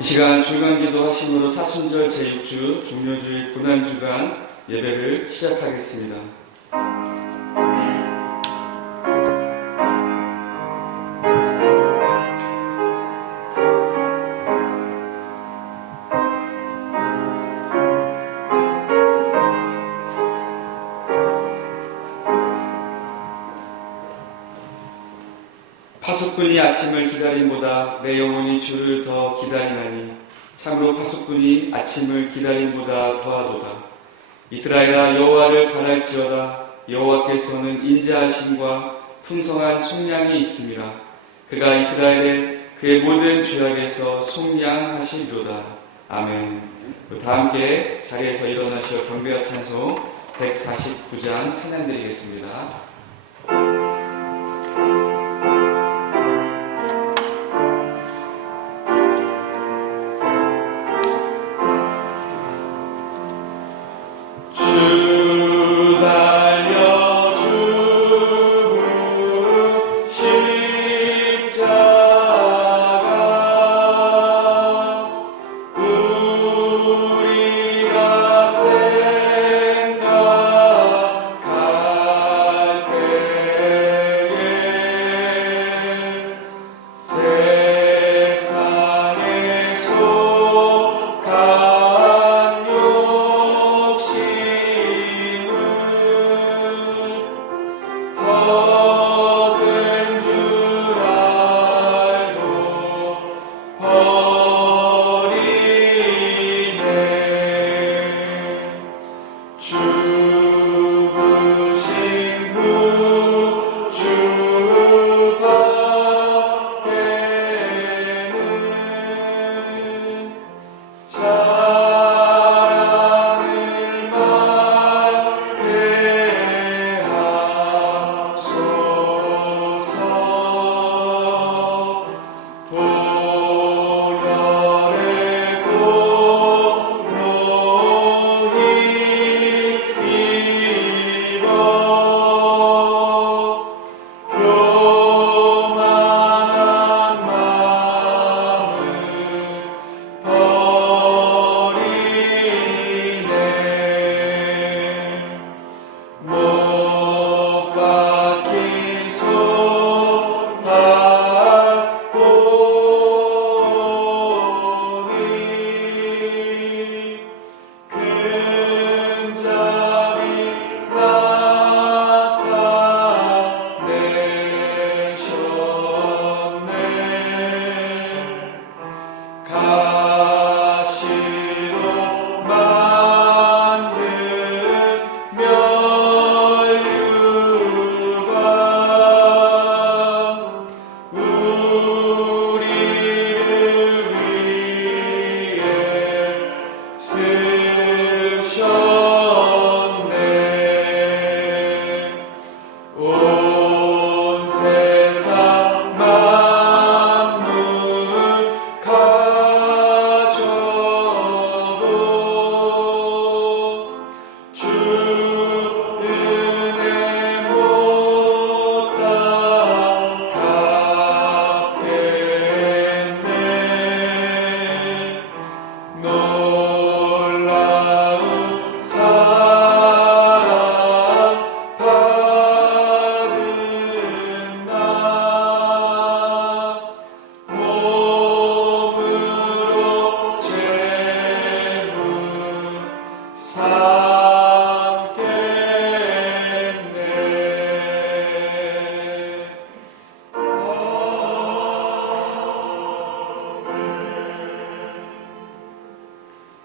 이 시간 중간기도 하심으로 사순절 제6주 종료주일 고난주간 예배를 시작하겠습니다. 파수꾼이 아침을 기다림보다 내 영혼이 주를 더 기다리나니 참으로 파수꾼이 아침을 기다림보다 더하도다. 이스라엘아 여호와를 바랄지어다. 여호와께서는 인자하심과 풍성한 속량이 있음이라. 그가 이스라엘에 그의 모든 죄악에서 속량하시리로다. 아멘. 다 함께 자리에서 일어나시어 경배와 찬송 149장 찬양드리겠습니다.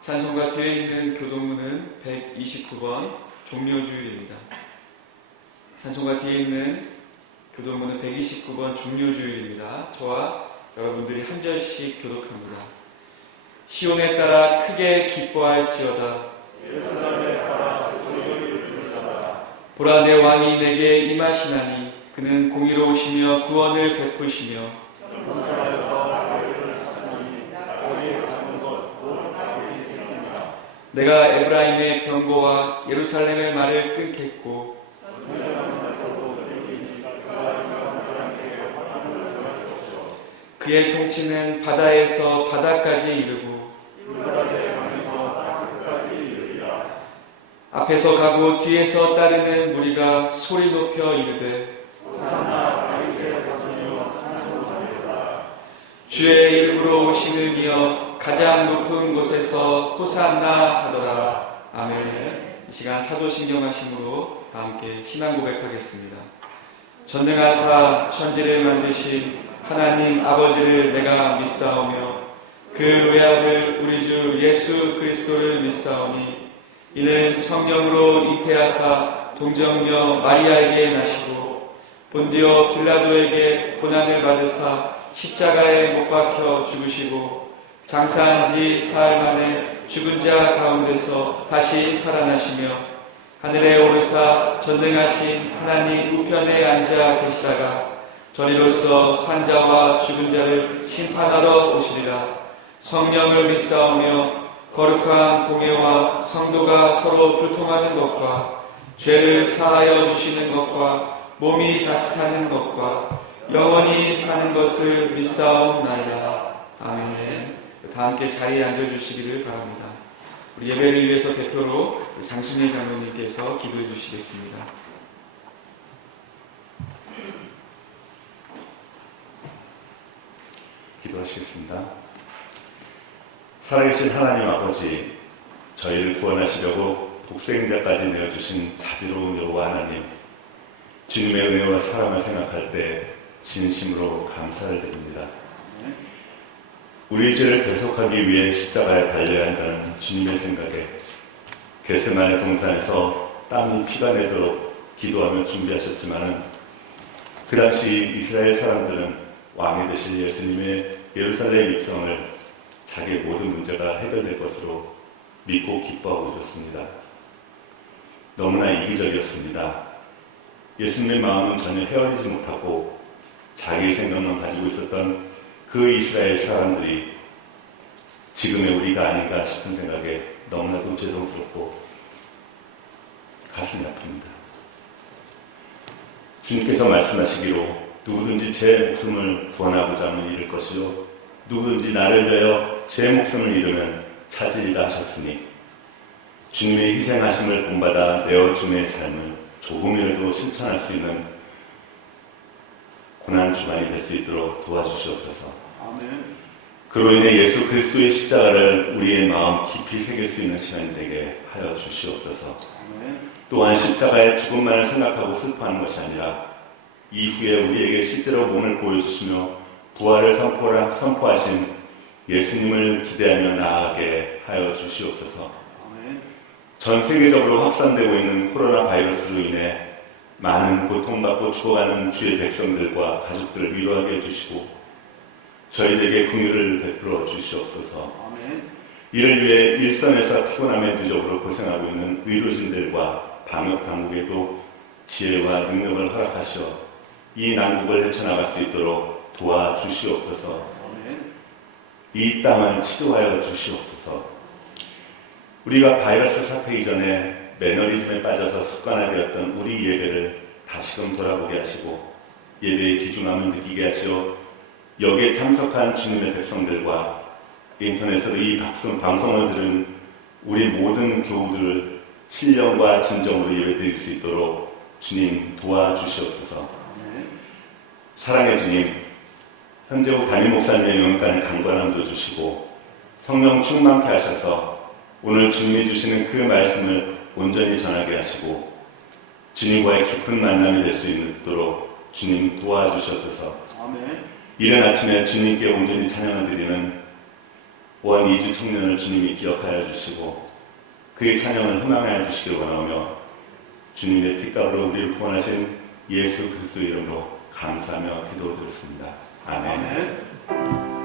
찬송가 뒤에 있는 교도문은 129번 종료주일입니다. 찬송가 뒤에 있는 교도문은 129번 종료주일입니다. 저와 여러분들이 한 절씩 교독합니다. 시온에 따라 크게 기뻐할지어다. 보라 내 왕이 내게 임하시나니 그는 공의로우시며 구원을 베푸시며 내가 에브라임의 병거와 예루살렘의 말을 끊겠고 그의 통치는 바다에서 바다까지 이르고 앞에서 가고 뒤에서 따르는 무리가 소리 높여 이르되 주의 이름으로 오시는 이여 가장 높은 곳에서 호산나 하더라. 아멘. 이 시간 사도신경 하심으로 다 함께 신앙 고백하겠습니다. 전능하사 천지를 만드신 하나님 아버지를 내가 믿사오며 그 외아들 우리 주 예수 그리스도를 믿사오니 이는 성령으로 잉태하사 동정녀 마리아에게 나시고 본디오 빌라도에게 고난을 받으사 십자가에 못 박혀 죽으시고 장사한 지 사흘 만에 죽은 자 가운데서 다시 살아나시며 하늘에 오르사 전능하신 하나님 우편에 앉아 계시다가 저리로서 산자와 죽은 자를 심판하러 오시리라. 성령을 믿사오며 거룩한 공예와 성도가 서로 교통하는 것과 죄를 사하여 주시는 것과 몸이 다시 사는 것과 영원히 사는 것을 믿사옵나이다. 아멘. 다 함께 자리에 앉아주시기를 바랍니다. 우리 예배를 위해서 대표로 장순희 장로님께서 기도해 주시겠습니다. 기도하시겠습니다. 살아계신 하나님 아버지, 저희를 구원하시려고 독생자까지 내어주신 자비로운 여호와 하나님, 주님의 은혜와 사랑을 생각할 때 진심으로 감사를 드립니다. 우리 죄를 대속하기 위해 십자가에 달려야 한다는 주님의 생각에 겟세마네 동산에서 땀이 피가 내도록 기도하며 준비하셨지만 그 당시 이스라엘 사람들은 왕이 되실 예수님의 예루살렘 입성을 자기의 모든 문제가 해결될 것으로 믿고 기뻐하고 있었습니다. 너무나 이기적이었습니다. 예수님의 마음은 전혀 헤아리지 못하고 자기의 생각만 가지고 있었던 그 이스라엘 사람들이 지금의 우리가 아닌가 싶은 생각에 너무나도 죄송스럽고 가슴이 아픕니다. 주님께서 말씀하시기로 누구든지 제 목숨을 구원하고자 하면 잃을 것이요 누구든지 나를 위하여 제 목숨을 잃으면 찾으리라 하셨으니 주님의 희생하심을 본받아 내어줌의 삶을 조금이라도 실천할 수 있는 고난 주간이 될 수 있도록 도와주시옵소서. 아멘. 그로 인해 예수 그리스도의 십자가를 우리의 마음 깊이 새길 수 있는 시간이 되게 하여 주시옵소서. 아멘. 또한 십자가의 죽음만을 생각하고 슬퍼하는 것이 아니라 이후에 우리에게 실제로 몸을 보여주시며 부활을 선포하신 예수님을 기대하며 나아가게 하여 주시옵소서. 아멘. 전 세계적으로 확산되고 있는 코로나 바이러스로 인해 많은 고통받고 죽어가는 주의 백성들과 가족들을 위로하게 해주시고 저희들에게 긍휼을 베풀어 주시옵소서. 아멘. 이를 위해 일선에서 피곤함의 누적으로 고생하고 있는 의료진들과 방역당국에도 지혜와 능력을 허락하시어 이 난국을 헤쳐나갈 수 있도록 도와주시옵소서. 아멘. 이 땅을 치료하여 주시옵소서. 우리가 바이러스 사태 이전에 매너리즘에 빠져서 습관화되었던 우리 예배를 다시금 돌아보게 하시고 예배의 귀중함을 느끼게 하시어 여기에 참석한 주님의 백성들과 인터넷으로 이 방송을 들은 우리 모든 교우들을 신령과 진정으로 예배드릴 수 있도록 주님 도와주시옵소서. 사랑의 주님, 현재국 담임 목사님의 영육간의 강건함도 주시고 성령 충만케 하셔서 오늘 주님이 주시는 그 말씀을 온전히 전하게 하시고 주님과의 깊은 만남이 될 수 있도록 주님 도와주시옵소서. 아멘. 이른 아침에 주님께 온전히 찬양을 드리는 원 2주 청년을 주님이 기억하여 주시고 그의 찬양을 희망하여 주시기를 원하며 주님의 핏값으로 우리를 구원하신 예수 그리스도 이름으로 감사하며 기도드렸습니다. 아멘. 아멘.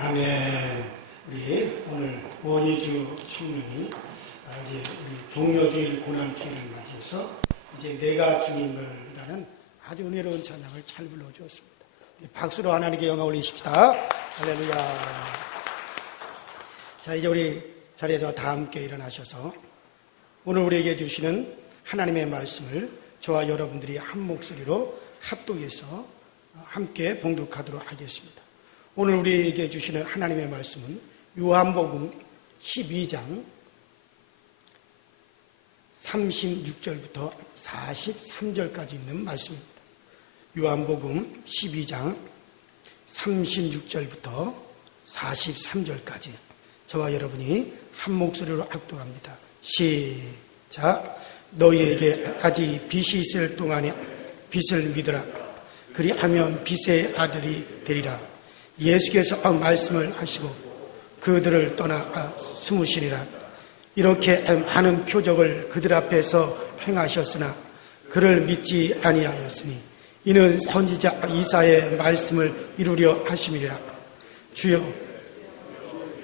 아멘. 우리 오늘 원희주 총명이 우리 종료주일 고난주일을 맞이해서 이제 내가 주님을이라는 아주 은혜로운 찬양을 잘 불러주었습니다. 박수로 하나님께 영광 올리십시다. 할렐루야. 자, 이제 우리 자리에서 다 함께 일어나셔서 오늘 우리에게 주시는 하나님의 말씀을 저와 여러분들이 한 목소리로 합독해서 함께 봉독하도록 하겠습니다. 오늘 우리에게 주시는 하나님의 말씀은 요한복음 12장 36절부터 43절까지 있는 말씀입니다. 요한복음 12장 36절부터 43절까지 저와 여러분이 한 목소리로 합독합니다. 시작. 너희에게 아직 빛이 있을 동안에 빛을 믿으라. 그리하면 빛의 아들이 되리라. 예수께서 말씀을 하시고 그들을 떠나 숨으시니라. 이렇게 많은 표적을 그들 앞에서 행하셨으나 그를 믿지 아니하였으니 이는 선지자 이사야의 말씀을 이루려 하심이니라. 주여,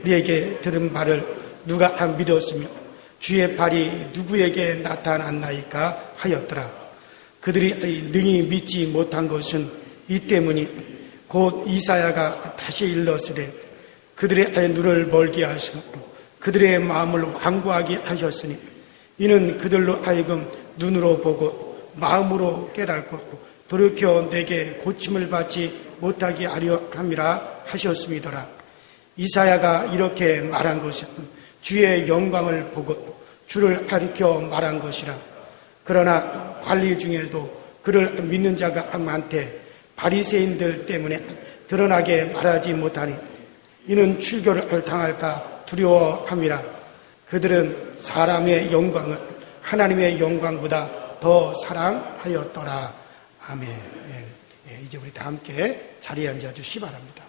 우리에게 들은 바를 누가 안 믿었으며 주의 발이 누구에게 나타났나이까 하였더라. 그들이 능히 믿지 못한 것은 이 때문이 곧 이사야가 다시 일렀으되 그들의 눈을 멀게 하시고 그들의 마음을 완고하게 하셨으니 이는 그들로 하여금 눈으로 보고 마음으로 깨닫고 돌이켜 내게 고침을 받지 못하게 하려 함이라 하셨음이더라. 이사야가 이렇게 말한 것은 주의 영광을 보고 주를 가리켜 말한 것이라. 그러나 관리 중에도 그를 믿는 자가 많되 바리새인들 때문에 드러나게 말하지 못하니 이는 출교를 당할까 두려워함이라. 그들은 사람의 영광을 하나님의 영광보다 더 사랑하였더라. 아멘. 이제 우리 다 함께 자리에 앉아 주시기 바랍니다.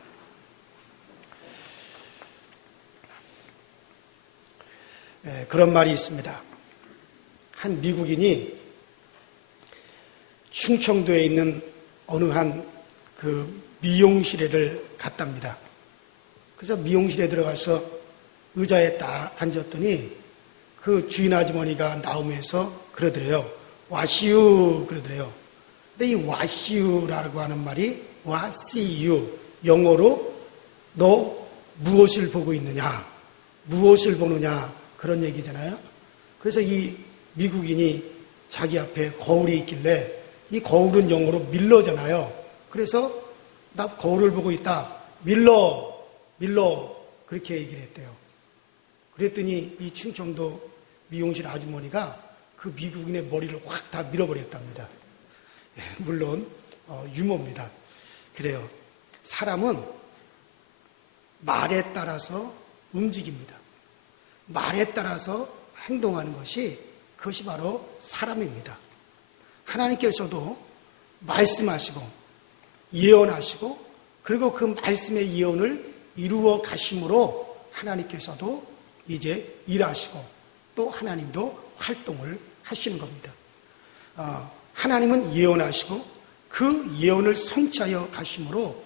그런 말이 있습니다. 한 미국인이 충청도에 있는 어느 한 그 미용실에를 갔답니다. 그래서 미용실에 들어가서 의자에 딱 앉았더니 그 주인 아주머니가 나오면서 그러더래요. 와시유 그러더래요. 근데 이 와시유라고 하는 말이 와시유, 영어로 너 무엇을 보고 있느냐, 무엇을 보느냐 그런 얘기잖아요. 그래서 이 미국인이 자기 앞에 거울이 있길래 이 거울은 영어로 밀러잖아요. 그래서 나 거울을 보고 있다. 밀러 그렇게 얘기를 했대요. 그랬더니 이 충청도 미용실 아주머니가 그 미국인의 머리를 확 다 밀어버렸답니다. 물론 유머입니다. 그래요. 사람은 말에 따라서 움직입니다. 말에 따라서 행동하는 것이 그것이 바로 사람입니다. 하나님께서도 말씀하시고 예언하시고 그리고 그 말씀의 예언을 이루어 가심으로 하나님께서도 이제 일하시고 또 하나님도 활동을 하시는 겁니다. 하나님은 예언하시고 그 예언을 성취하여 가심으로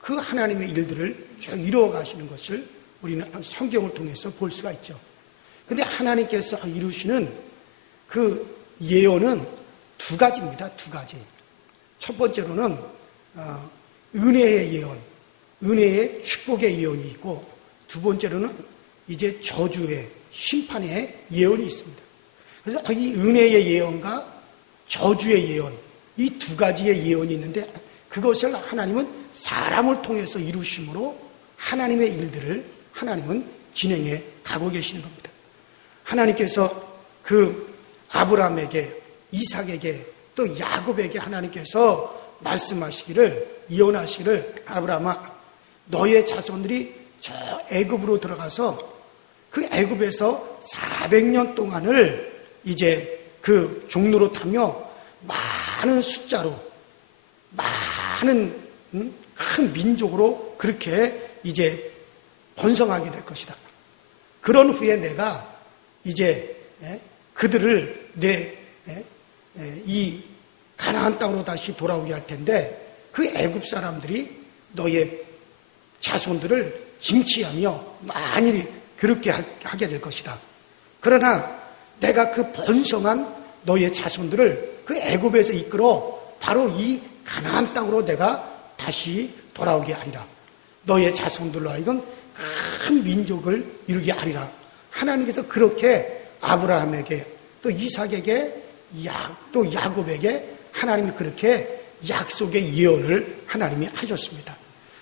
그 하나님의 일들을 쭉 이루어 가시는 것을 우리는 성경을 통해서 볼 수가 있죠. 그런데 하나님께서 이루시는 그 예언은 두 가지입니다. 두 가지. 첫 번째로는 은혜의 예언, 은혜의 축복의 예언이 있고 두 번째로는 이제 저주의 심판의 예언이 있습니다. 그래서 이 은혜의 예언과 저주의 예언, 이 두 가지의 예언이 있는데 그것을 하나님은 사람을 통해서 이루심으로 하나님의 일들을 하나님은 진행해 가고 계시는 겁니다. 하나님께서 그 아브라함에게, 이삭에게 또 야곱에게 하나님께서 말씀하시기를, 예언하시기를, 아브라함아 너의 자손들이 저 애굽으로 들어가서 그 애굽에서 400년 동안을 이제 그 종로로 타며 많은 숫자로 많은 큰 민족으로 그렇게 이제 번성하게 될 것이다. 그런 후에 내가 이제 그들을 이 가나안 땅으로 다시 돌아오게 할 텐데 그 애굽 사람들이 너의 자손들을 징치하며 많이 그렇게 하게 될 것이다. 그러나 내가 그 번성한 너의 자손들을 그 애굽에서 이끌어 바로 이 가나안 땅으로 내가 다시 돌아오게 하리라. 너의 자손들로 하여금 큰 민족을 이루게 하리라. 하나님께서 그렇게 아브라함에게 또 이삭에게 또 야곱에게 하나님이 그렇게 약속의 예언을 하나님이 하셨습니다.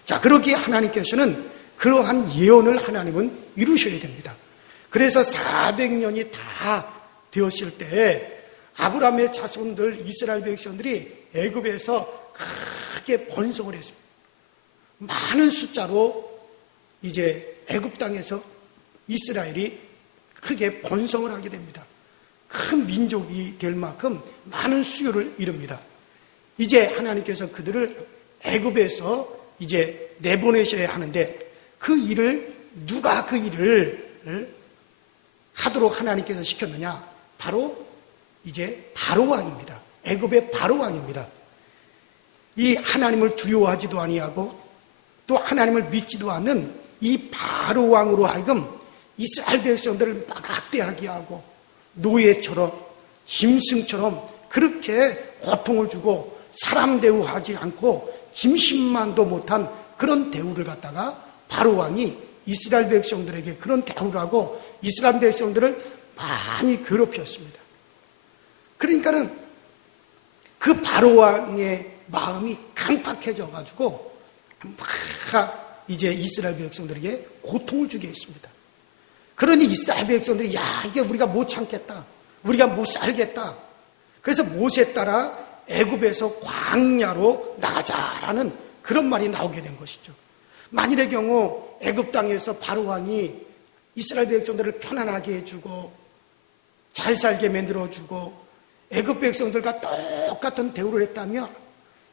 자, 그렇게 하나님께서는 그러한 예언을 하나님은 이루셔야 됩니다. 그래서 400년이 다 되었을 때 아브라함의 자손들 이스라엘 백성들이 애굽에서 크게 번성을 했습니다. 많은 숫자로 이제 애굽 땅에서 이스라엘이 크게 번성을 하게 됩니다. 큰 민족이 될 만큼 많은 수요를 이룹니다. 이제 하나님께서 그들을 애굽에서 이제 내보내셔야 하는데 누가 그 일을 하도록 하나님께서 시켰느냐? 바로 이제 바로 왕입니다. 애굽의 바로 왕입니다. 이 하나님을 두려워하지도 아니하고 또 하나님을 믿지도 않는 이 바로 왕으로 하여금 이스라엘 백성들을 막 학대하게 하고 노예처럼 짐승처럼 그렇게 고통을 주고 사람 대우하지 않고 짐승만도 못한 그런 대우를 갖다가 바로 왕이 이스라엘 백성들에게 그런 대우를 하고 이스라엘 백성들을 많이 괴롭혔습니다. 그러니까는 그 바로 왕의 마음이 강팍해져 가지고 막 이제 이스라엘 백성들에게 고통을 주게 했습니다. 그러니 이스라엘 백성들이 이게 우리가 못 참겠다. 우리가 못 살겠다. 그래서 모세 따라 애굽에서 광야로 나가자라는 그런 말이 나오게 된 것이죠. 만일의 경우 애굽 땅에서 바로 왕이 이스라엘 백성들을 편안하게 해주고 잘 살게 만들어주고 애굽 백성들과 똑같은 대우를 했다면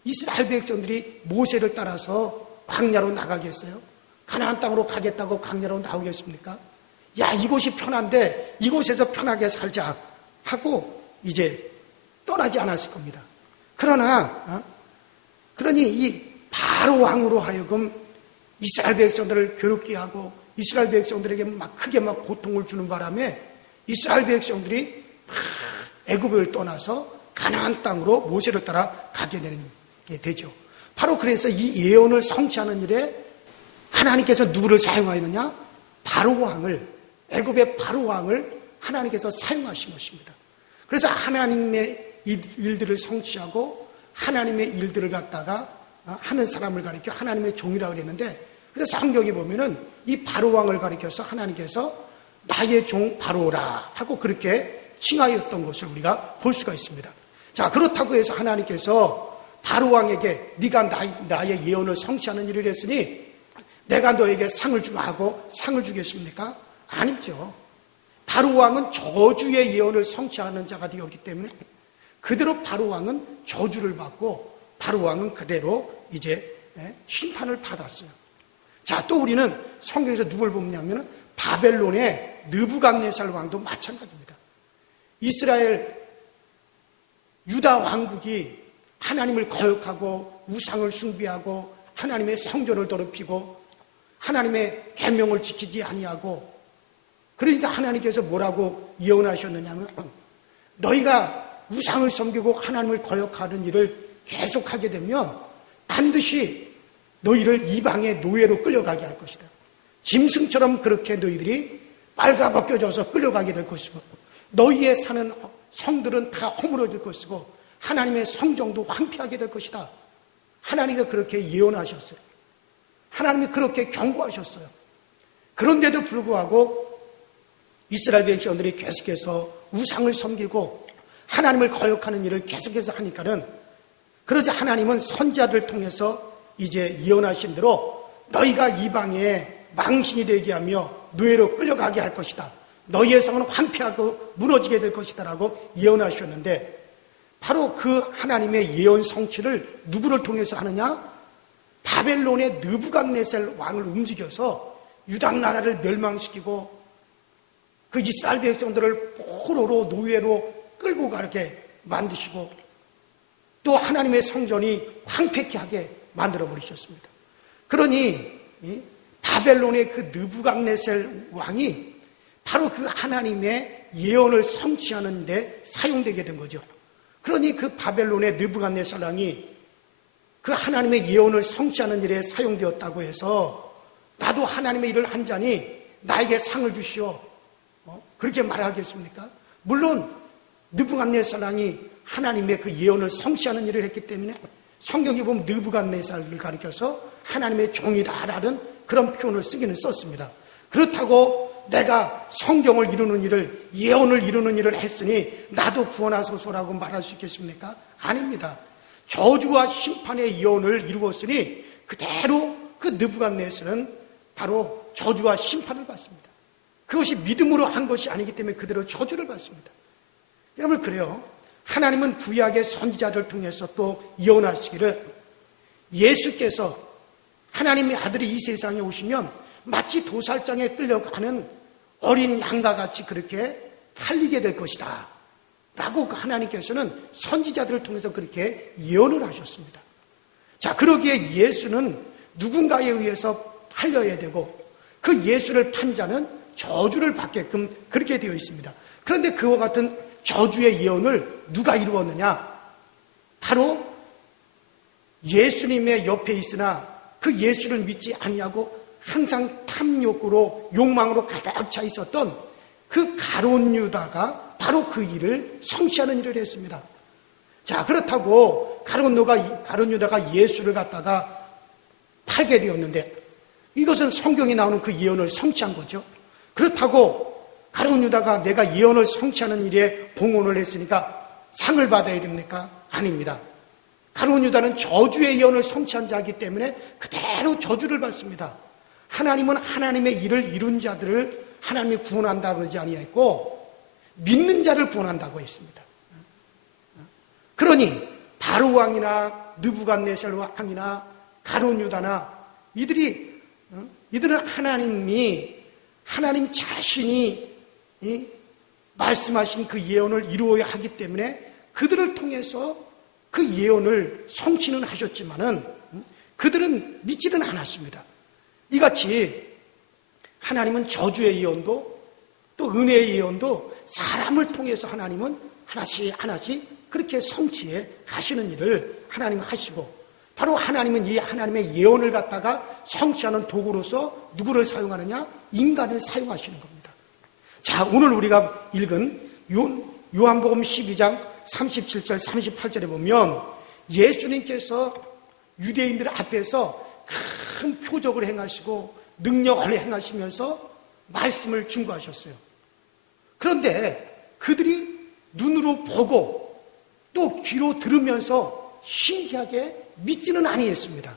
이스라엘 백성들이 모세를 따라서 광야로 나가겠어요? 가나안 땅으로 가겠다고 광야로 나오겠습니까? 이곳이 편한데 이곳에서 편하게 살자 하고 이제 떠나지 않았을 겁니다. 그러니 이 바로 왕으로 하여금 이스라엘 백성들을 괴롭게 하고 이스라엘 백성들에게 크게 고통을 주는 바람에 이스라엘 백성들이 애굽을 떠나서 가나안 땅으로 모세를 따라 가게 되죠. 바로 그래서 이 예언을 성취하는 일에 하나님께서 누구를 사용하였느냐? 바로 왕을, 애굽의 바로 왕을 하나님께서 사용하신 것입니다. 그래서 하나님의 일들을 성취하고 하나님의 일들을 갖다가 하는 사람을 가리켜 하나님의 종이라고 그랬는데, 그래서 성경에 보면은 이 바로 왕을 가리켜서 하나님께서 나의 종 바로라 하고 그렇게 칭하였던 것을 우리가 볼 수가 있습니다. 자, 그렇다고 해서 하나님께서 바로 왕에게 네가 나의 예언을 성취하는 일을 했으니 내가 너에게 상을 주마 하고 상을 주겠습니까? 아니죠. 바로 왕은 저주의 예언을 성취하는 자가 되었기 때문에 그대로 바로 왕은 저주를 받고 바로 왕은 그대로 이제 심판을 받았어요. 자, 또 우리는 성경에서 누굴 보냐면 바벨론의 느부갓네살 왕도 마찬가지입니다. 이스라엘 유다 왕국이 하나님을 거역하고 우상을 숭배하고 하나님의 성전을 더럽히고 하나님의 계명을 지키지 아니하고, 그러니까 하나님께서 뭐라고 예언하셨느냐면 너희가 우상을 섬기고 하나님을 거역하는 일을 계속하게 되면 반드시 너희를 이방의 노예로 끌려가게 할 것이다. 짐승처럼 그렇게 너희들이 빨가벗겨져서 끌려가게 될 것이고 너희의 사는 성들은 다 허물어질 것이고 하나님의 성정도 황폐하게 될 것이다. 하나님께서 그렇게 예언하셨어요. 하나님이 그렇게 경고하셨어요. 그런데도 불구하고 이스라엘 백성들이 계속해서 우상을 섬기고 하나님을 거역하는 일을 계속해서 하니까는, 그러자 하나님은 선지자를 통해서 이제 예언하신 대로 너희가 이방에 망신이 되게 하며 노예로 끌려가게 할 것이다. 너희의 성은 황폐하고 무너지게 될 것이다 라고 예언하셨는데, 바로 그 하나님의 예언 성취를 누구를 통해서 하느냐? 바벨론의 느부갓네살 왕을 움직여서 유다 나라를 멸망시키고 그 이스라엘 백성들을 포로로 노예로 끌고 가게 만드시고 또 하나님의 성전이 황폐케 하게 만들어 버리셨습니다. 그러니 바벨론의 그 느부갓네살 왕이 바로 그 하나님의 예언을 성취하는 데 사용되게 된 거죠. 그러니 그 바벨론의 느부갓네살랑이 그 하나님의 예언을 성취하는 일에 사용되었다고 해서 나도 하나님의 일을 한 자니 나에게 상을 주시오. 그렇게 말하겠습니까? 물론 느부갓네살랑이 하나님의 그 예언을 성취하는 일을 했기 때문에 성경에 보면 느부갓네살을 가리켜서 하나님의 종이다라는 그런 표현을 쓰기는 썼습니다. 그렇다고 내가 성경을 이루는 일을, 예언을 이루는 일을 했으니 나도 구원하소서라고 말할 수 있겠습니까? 아닙니다. 저주와 심판의 예언을 이루었으니 그대로 그 느부갓네살은 바로 저주와 심판을 받습니다. 그것이 믿음으로 한 것이 아니기 때문에 그대로 저주를 받습니다. 여러분, 그래요. 하나님은 구약의 선지자들을 통해서 또 예언하시기를 예수께서 하나님의 아들이 이 세상에 오시면 마치 도살장에 끌려가는 어린 양과 같이 그렇게 팔리게 될 것이다 라고 하나님께서는 선지자들을 통해서 그렇게 예언을 하셨습니다. 자, 그러기에 예수는 누군가에 의해서 팔려야 되고 그 예수를 판 자는 저주를 받게끔 그렇게 되어 있습니다. 그런데 그와 같은 저주의 예언을 누가 이루었느냐? 바로 예수님의 옆에 있으나 그 예수를 믿지 아니하고 항상 탐욕으로 욕망으로 가득 차 있었던 그 가룟 유다가 바로 그 일을 성취하는 일을 했습니다. 자, 그렇다고 가룟 유다가 예수를 갖다가 팔게 되었는데 이것은 성경에 나오는 그 예언을 성취한 거죠. 그렇다고 가룟 유다가 내가 예언을 성취하는 일에 봉헌을 했으니까 상을 받아야 됩니까? 아닙니다. 가룟 유다는 저주의 예언을 성취한 자이기 때문에 그대로 저주를 받습니다. 하나님은 하나님의 일을 이룬 자들을 하나님이 구원한다고 그러지 아니했고 믿는 자를 구원한다고 했습니다. 그러니 바로 왕이나 느부갓네살 왕이나 가룟 유다나 이들은 하나님 자신이 말씀하신 그 예언을 이루어야 하기 때문에 그들을 통해서 그 예언을 성취는 하셨지만은 그들은 믿지는 않았습니다. 이같이 하나님은 저주의 예언도 또 은혜의 예언도 사람을 통해서 하나님은 하나씩 그렇게 성취해 가시는 일을 하나님은 하시고 바로 하나님은 이 하나님의 예언을 갖다가 성취하는 도구로서 누구를 사용하느냐? 인간을 사용하시는 겁니다. 자, 오늘 우리가 읽은 요한복음 12장 37절 38절에 보면 예수님께서 유대인들 앞에서 큰 표적을 행하시고 능력을 행하시면서 말씀을 증거하셨어요. 그런데 그들이 눈으로 보고 또 귀로 들으면서 신기하게 믿지는 아니했습니다.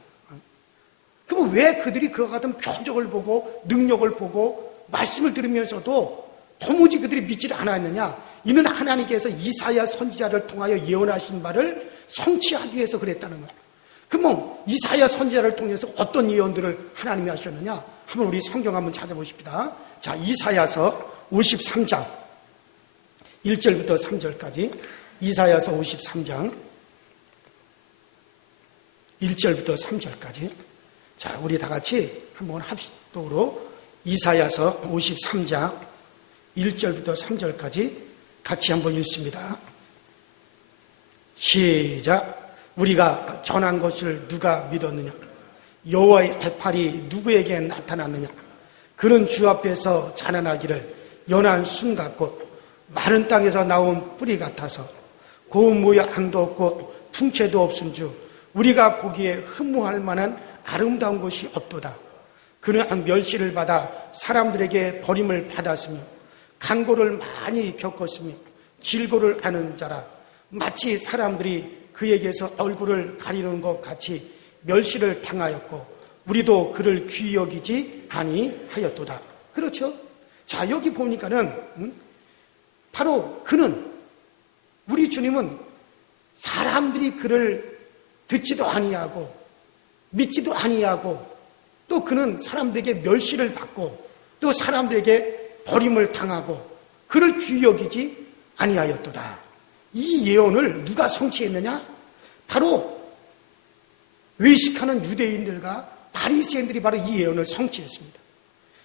그럼 왜 그들이 그와 같은 표적을 보고 능력을 보고 말씀을 들으면서도 도무지 그들이 믿지를 않았느냐? 이는 하나님께서 이사야 선지자를 통하여 예언하신 바를 성취하기 위해서 그랬다는 거예요. 그럼 이사야 선지자를 통해서 어떤 예언들을 하나님이 하셨느냐? 한번 우리 성경 한번 찾아보십시다. 자, 이사야서 53장 1절부터 3절까지 이사야서 53장 1절부터 3절까지 자, 우리 다 같이 한번 합시도록 이사야서 53장 1절부터 3절까지 같이 한번 읽습니다. 시작. 우리가 전한 것을 누가 믿었느냐? 여호와의 해팔이 누구에게 나타났느냐? 그는 주 앞에서 자라나기를 연한 순 같고 마른 땅에서 나온 뿌리 같아서 고운 모양도 없고 풍채도 없은 주 우리가 보기에 흠모할 만한 아름다운 것이 없도다. 그는 멸시를 받아 사람들에게 버림을 받았으며 간고를 많이 겪었으며 질고를 아는 자라. 마치 사람들이 그에게서 얼굴을 가리는 것 같이 멸시를 당하였고 우리도 그를 귀히 여기지 아니하였도다. 그렇죠? 자, 여기 보니까는 바로 그는 우리 주님은 사람들이 그를 듣지도 아니하고 믿지도 아니하고 또 그는 사람들에게 멸시를 받고 또 사람들에게 버림을 당하고 그를 귀히 여기지 아니하였도다. 이 예언을 누가 성취했느냐? 바로 외식하는 유대인들과 바리새인들이 바로 이 예언을 성취했습니다.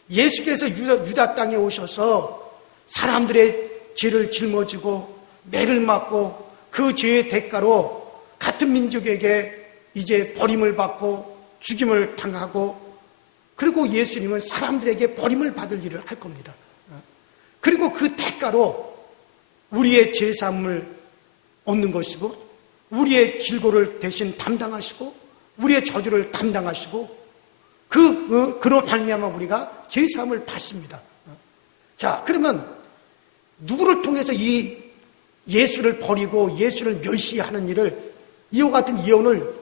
예수께서 유다 땅에 오셔서 사람들의 죄를 짊어지고 매를 맞고 그 죄의 대가로 같은 민족에게 이제 버림을 받고 죽임을 당하고, 그리고 예수님은 사람들에게 버림을 받을 일을 할 겁니다. 그리고 그 대가로 우리의 죄사함을 얻는 것이고, 우리의 질고를 대신 담당하시고, 우리의 저주를 담당하시고, 그런 말미암아 우리가 죄사함을 받습니다. 자, 그러면 누구를 통해서 이 예수를 버리고 예수를 멸시하는 일을, 이와 같은 예언을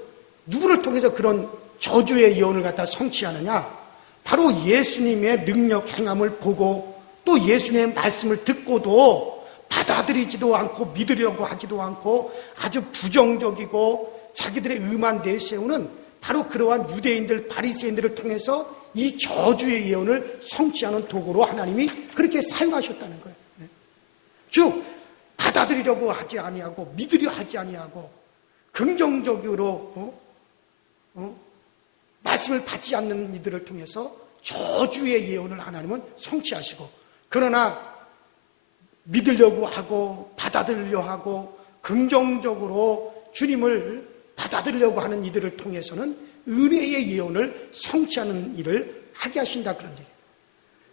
누구를 통해서 그런 저주의 예언을 갖다 성취하느냐? 바로 예수님의 능력 행함을 보고 또 예수님의 말씀을 듣고도 받아들이지도 않고 믿으려고 하지도 않고 아주 부정적이고 자기들의 의만 내세우는 바로 그러한 유대인들, 바리새인들을 통해서 이 저주의 예언을 성취하는 도구로 하나님이 그렇게 사용하셨다는 거예요. 즉 받아들이려고 하지 아니하고 믿으려 하지 아니하고 긍정적으로 말씀을 받지 않는 이들을 통해서 저주의 예언을 하나님은 성취하시고, 그러나 믿으려고 하고 받아들이려 하고 긍정적으로 주님을 받아들이려고 하는 이들을 통해서는 은혜의 예언을 성취하는 일을 하게 하신다, 그런 얘기예요.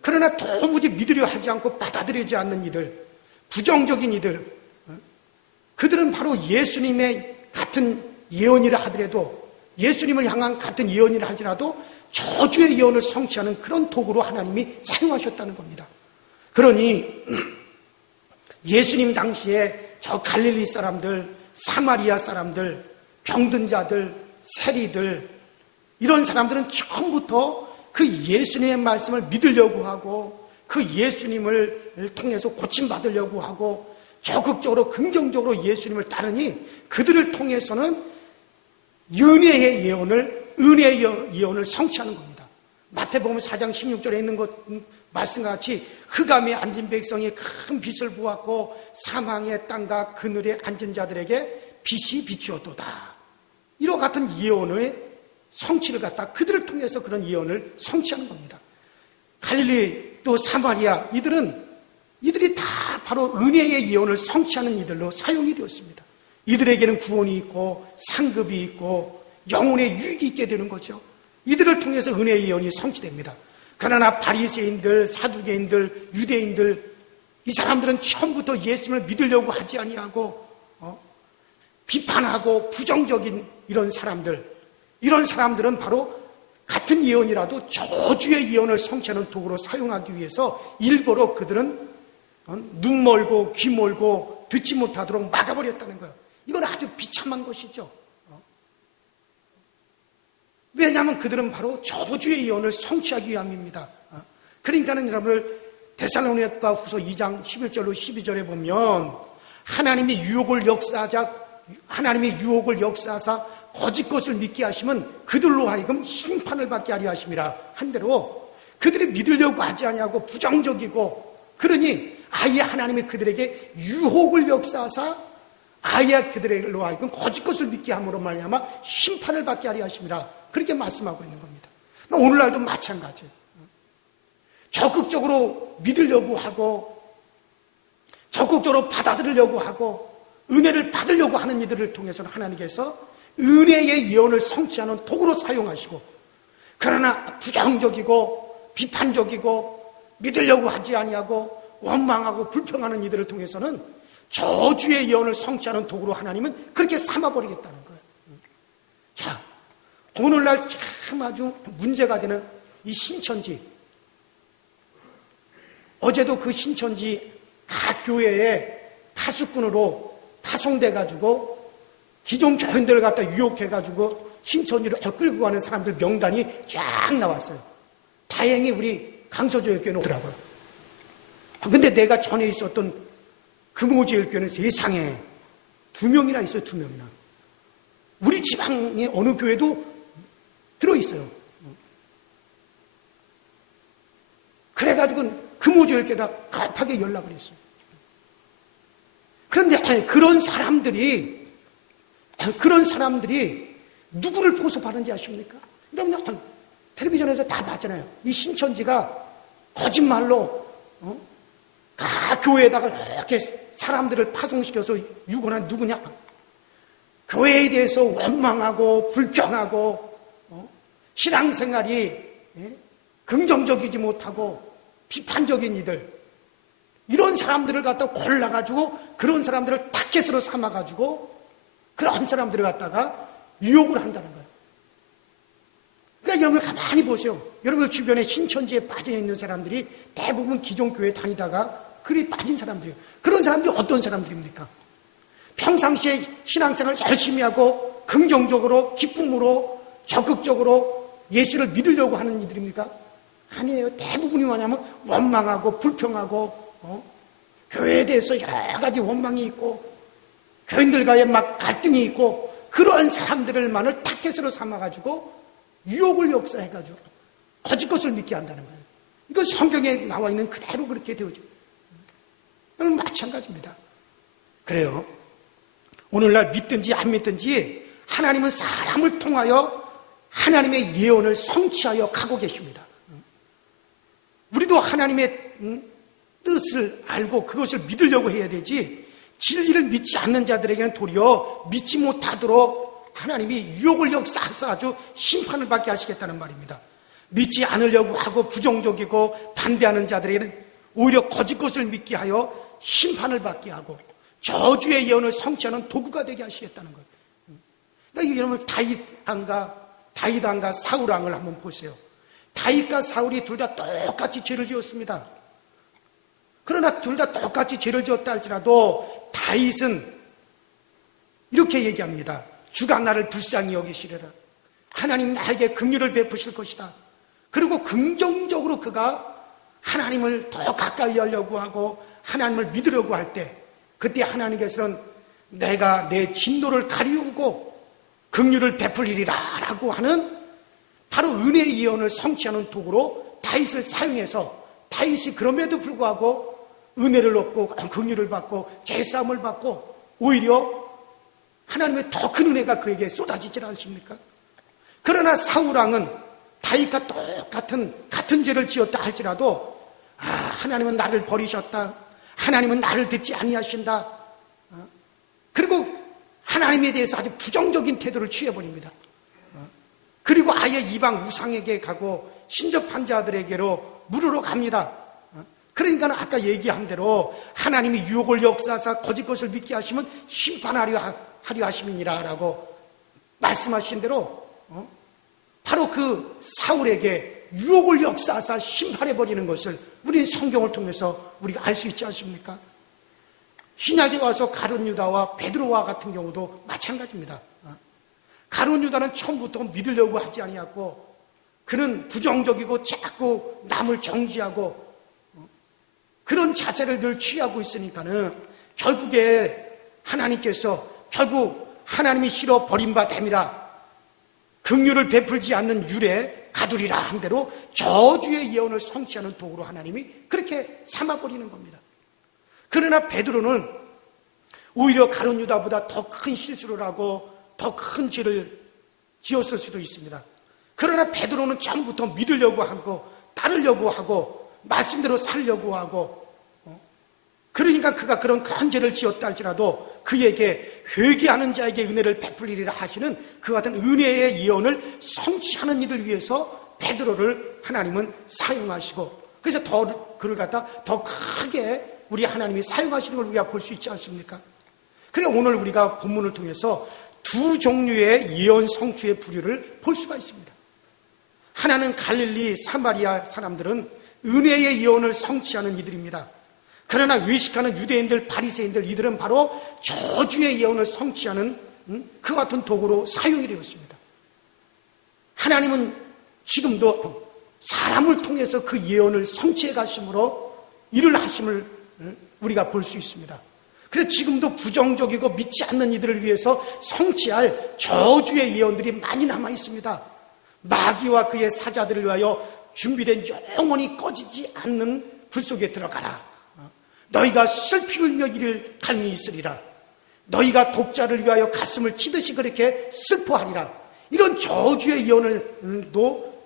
그러나 도무지 믿으려 하지 않고 받아들이지 않는 이들, 부정적인 이들, 그들은 바로 예수님의 같은 예언이라 하더라도, 예수님을 향한 같은 예언이라 할지라도 저주의 예언을 성취하는 그런 도구로 하나님이 사용하셨다는 겁니다. 그러니 예수님 당시에 저 갈릴리 사람들, 사마리아 사람들, 병든 자들, 세리들, 이런 사람들은 처음부터 그 예수님의 말씀을 믿으려고 하고 그 예수님을 통해서 고침받으려고 하고 적극적으로 긍정적으로 예수님을 따르니 그들을 통해서는 은혜의 예언을 성취하는 겁니다. 마태복음 4장 16절에 있는 것 말씀과 같이 흑암에 앉은 백성이 큰 빛을 보았고 사망의 땅과 그늘에 앉은 자들에게 빛이 비추었도다. 이와 같은 예언의 성취를 갖다 그들을 통해서 그런 예언을 성취하는 겁니다. 갈릴리 또 사마리아 이들이 다 바로 은혜의 예언을 성취하는 이들로 사용이 되었습니다. 이들에게는 구원이 있고 상급이 있고 영혼의 유익이 있게 되는 거죠. 이들을 통해서 은혜의 예언이 성취됩니다. 그러나 바리새인들, 사두개인들, 유대인들, 이 사람들은 처음부터 예수님을 믿으려고 하지 아니하고 비판하고 부정적인 이런 사람들은 바로 같은 예언이라도 저주의 예언을 성취하는 도구로 사용하기 위해서 일부러 그들은 눈 멀고 귀 멀고 듣지 못하도록 막아버렸다는 거예요. 이건 아주 비참한 것이죠. 왜냐하면 그들은 바로 저주의 예언을 성취하기 위함입니다. 그러니까는 여러분들 데살로니가 후서 2장 11절로 12절에 보면 하나님이 유혹을 역사하사 거짓 것을 믿게 하시면 그들로 하여금 심판을 받게 하려 하심이라 한 대로 그들이 믿으려고 하지 아니하고 부정적이고, 그러니 아예 하나님이 그들에게 유혹을 역사하사 아예 그들로 하여금 거짓 것을 믿게 함으로 말미암아 심판을 받게 하려 하심이라, 그렇게 말씀하고 있는 겁니다. 오늘날도 마찬가지예요. 적극적으로 믿으려고 하고 적극적으로 받아들이려고 하고 은혜를 받으려고 하는 이들을 통해서는 하나님께서 은혜의 예언을 성취하는 도구로 사용하시고, 그러나 부정적이고 비판적이고 믿으려고 하지 아니하고 원망하고 불평하는 이들을 통해서는 저주의 예언을 성취하는 도구로 하나님은 그렇게 삼아버리겠다는 거예요. 자, 오늘날 참 아주 문제가 되는 이 신천지, 어제도 그 신천지 각 교회에 파수꾼으로 파송돼가지고 기존 교인들을 갖다 유혹해가지고 신천지로 끌고 가는 사람들 명단이 쫙 나왔어요. 다행히 우리 강서조일교회는 오더라고요. 근데 내가 전에 있었던 금호제일교회는 세상에 2명이나 있어요. 2명이나. 우리 지방의 어느 교회도 들어있어요. 그래가지고 금호제일교회에다 급하게 연락을 했어요. 그런데 그런 사람들이 누구를 포섭하는지 아십니까? 여러분 텔레비전에서 다 봤잖아요. 이 신천지가 거짓말로 각 교회에다가 이렇게 사람들을 파송시켜서 유고는 누구냐? 교회에 대해서 원망하고 불평하고 신앙생활이 긍정적이지 못하고 비판적인 이들, 이런 사람들을 갖다 골라가지고 그런 사람들을 타겟으로 삼아가지고 그런 사람들을 갖다가 유혹을 한다는 거예요. 그러니까 여러분 가만히 보세요. 여러분 주변에 신천지에 빠져있는 사람들이 대부분 기존교회에 다니다가 그리 빠진 사람들이에요. 그런 사람들이 어떤 사람들입니까? 평상시에 신앙생활 열심히 하고 긍정적으로 기쁨으로 적극적으로 예수를 믿으려고 하는 이들입니까? 아니에요. 대부분이 뭐냐면 원망하고 불평하고 교회에 대해서 여러 가지 원망이 있고 교인들과의 막 갈등이 있고 그러한 사람들만을 타겟으로 삼아가지고 유혹을 역사해가지고 거짓 것을 믿게 한다는 거예요. 이거 성경에 나와 있는 그대로 그렇게 되어져. 마찬가지입니다. 그래요. 오늘날 믿든지 안 믿든지 하나님은 사람을 통하여 하나님의 예언을 성취하여 가고 계십니다. 우리도 하나님의 뜻을 알고 그것을 믿으려고 해야 되지, 진리를 믿지 않는 자들에게는 도리어 믿지 못하도록 하나님이 유혹을 역사하사 아주 심판을 받게 하시겠다는 말입니다. 믿지 않으려고 하고 부정적이고 반대하는 자들에게는 오히려 거짓 것을 믿게 하여 심판을 받게 하고 저주의 예언을 성취하는 도구가 되게 하시겠다는 거예요. 그러니까 여러분 다윗 왕과 사울 왕을 한번 보세요. 다윗과 사울이 둘 다 똑같이 죄를 지었습니다. 그러나 둘 다 똑같이 죄를 지었다 할지라도 다윗은 이렇게 얘기합니다. 주가 나를 불쌍히 여기시리라. 하나님 나에게 긍휼을 베푸실 것이다. 그리고 긍정적으로 그가 하나님을 더 가까이 하려고 하고 하나님을 믿으려고 할 때, 그때 하나님께서는 내가 내 진노를 가리우고 긍휼을 베풀리리라 라고 하는 바로 은혜의 예언을 성취하는 도구로 다윗을 사용해서 다윗이 그럼에도 불구하고 은혜를 얻고 긍휼을 받고 죄사함을 받고 오히려 하나님의 더 큰 은혜가 그에게 쏟아지질 않습니까? 그러나 사울왕은 다윗과 같은 죄를 지었다 할지라도 하나님은 나를 버리셨다. 하나님은 나를 듣지 아니하신다. 그리고 하나님에 대해서 아주 부정적인 태도를 취해버립니다. 그리고 아예 이방 우상에게 가고 신접한 자들에게로 물으러 갑니다. 그러니까 아까 얘기한 대로 하나님이 유혹을 역사하사 거짓 것을 믿게 하시면 심판하려 하심이니라 라고 말씀하신 대로 바로 그 사울에게 유혹을 역사하사 심판해버리는 것을 우리는 성경을 통해서 우리가 알 수 있지 않습니까? 신약에 와서 가룟 유다와 베드로와 같은 경우도 마찬가지입니다. 가룟 유다는 처음부터 믿으려고 하지 아니하고 그는 부정적이고 자꾸 남을 정지하고 그런 자세를 늘 취하고 있으니까는 결국에 하나님께서 결국 하나님이 싫어 버림받음이라 긍휼을 베풀지 않는 율에 가두리라 한 대로 저주의 예언을 성취하는 도구로 하나님이 그렇게 삼아버리는 겁니다. 그러나 베드로는 오히려 가룟 유다보다 더 큰 실수를 하고 더 큰 죄를 지었을 수도 있습니다. 그러나 베드로는 처음부터 믿으려고 하고 따르려고 하고 말씀대로 살려고 하고 그러니까 그가 그런 큰 죄를 지었다 할지라도 그에게 회개하는 자에게 은혜를 베풀리라 하시는 그 같은 은혜의 예언을 성취하는 일을 위해서 베드로를 하나님은 사용하시고 그래서 그를 갖다 더 크게 우리 하나님이 사용하시는 걸 우리가 볼 수 있지 않습니까? 그래 오늘 우리가 본문을 통해서 두 종류의 예언 성취의 부류를 볼 수가 있습니다. 하나는 갈릴리 사마리아 사람들은 은혜의 예언을 성취하는 이들입니다. 그러나 외식하는 유대인들, 바리새인들 이들은 바로 저주의 예언을 성취하는 그 같은 도구로 사용이 되었습니다. 하나님은 지금도 사람을 통해서 그 예언을 성취해 가심으로 일을 하심을 우리가 볼 수 있습니다. 그래서 지금도 부정적이고 믿지 않는 이들을 위해서 성취할 저주의 예언들이 많이 남아 있습니다. 마귀와 그의 사자들을 위하여 준비된 영원히 꺼지지 않는 불 속에 들어가라. 너희가 슬피 울며 이를 갈미 있으리라. 너희가 독자를 위하여 가슴을 치듯이 그렇게 슬퍼하리라. 이런 저주의 예언을도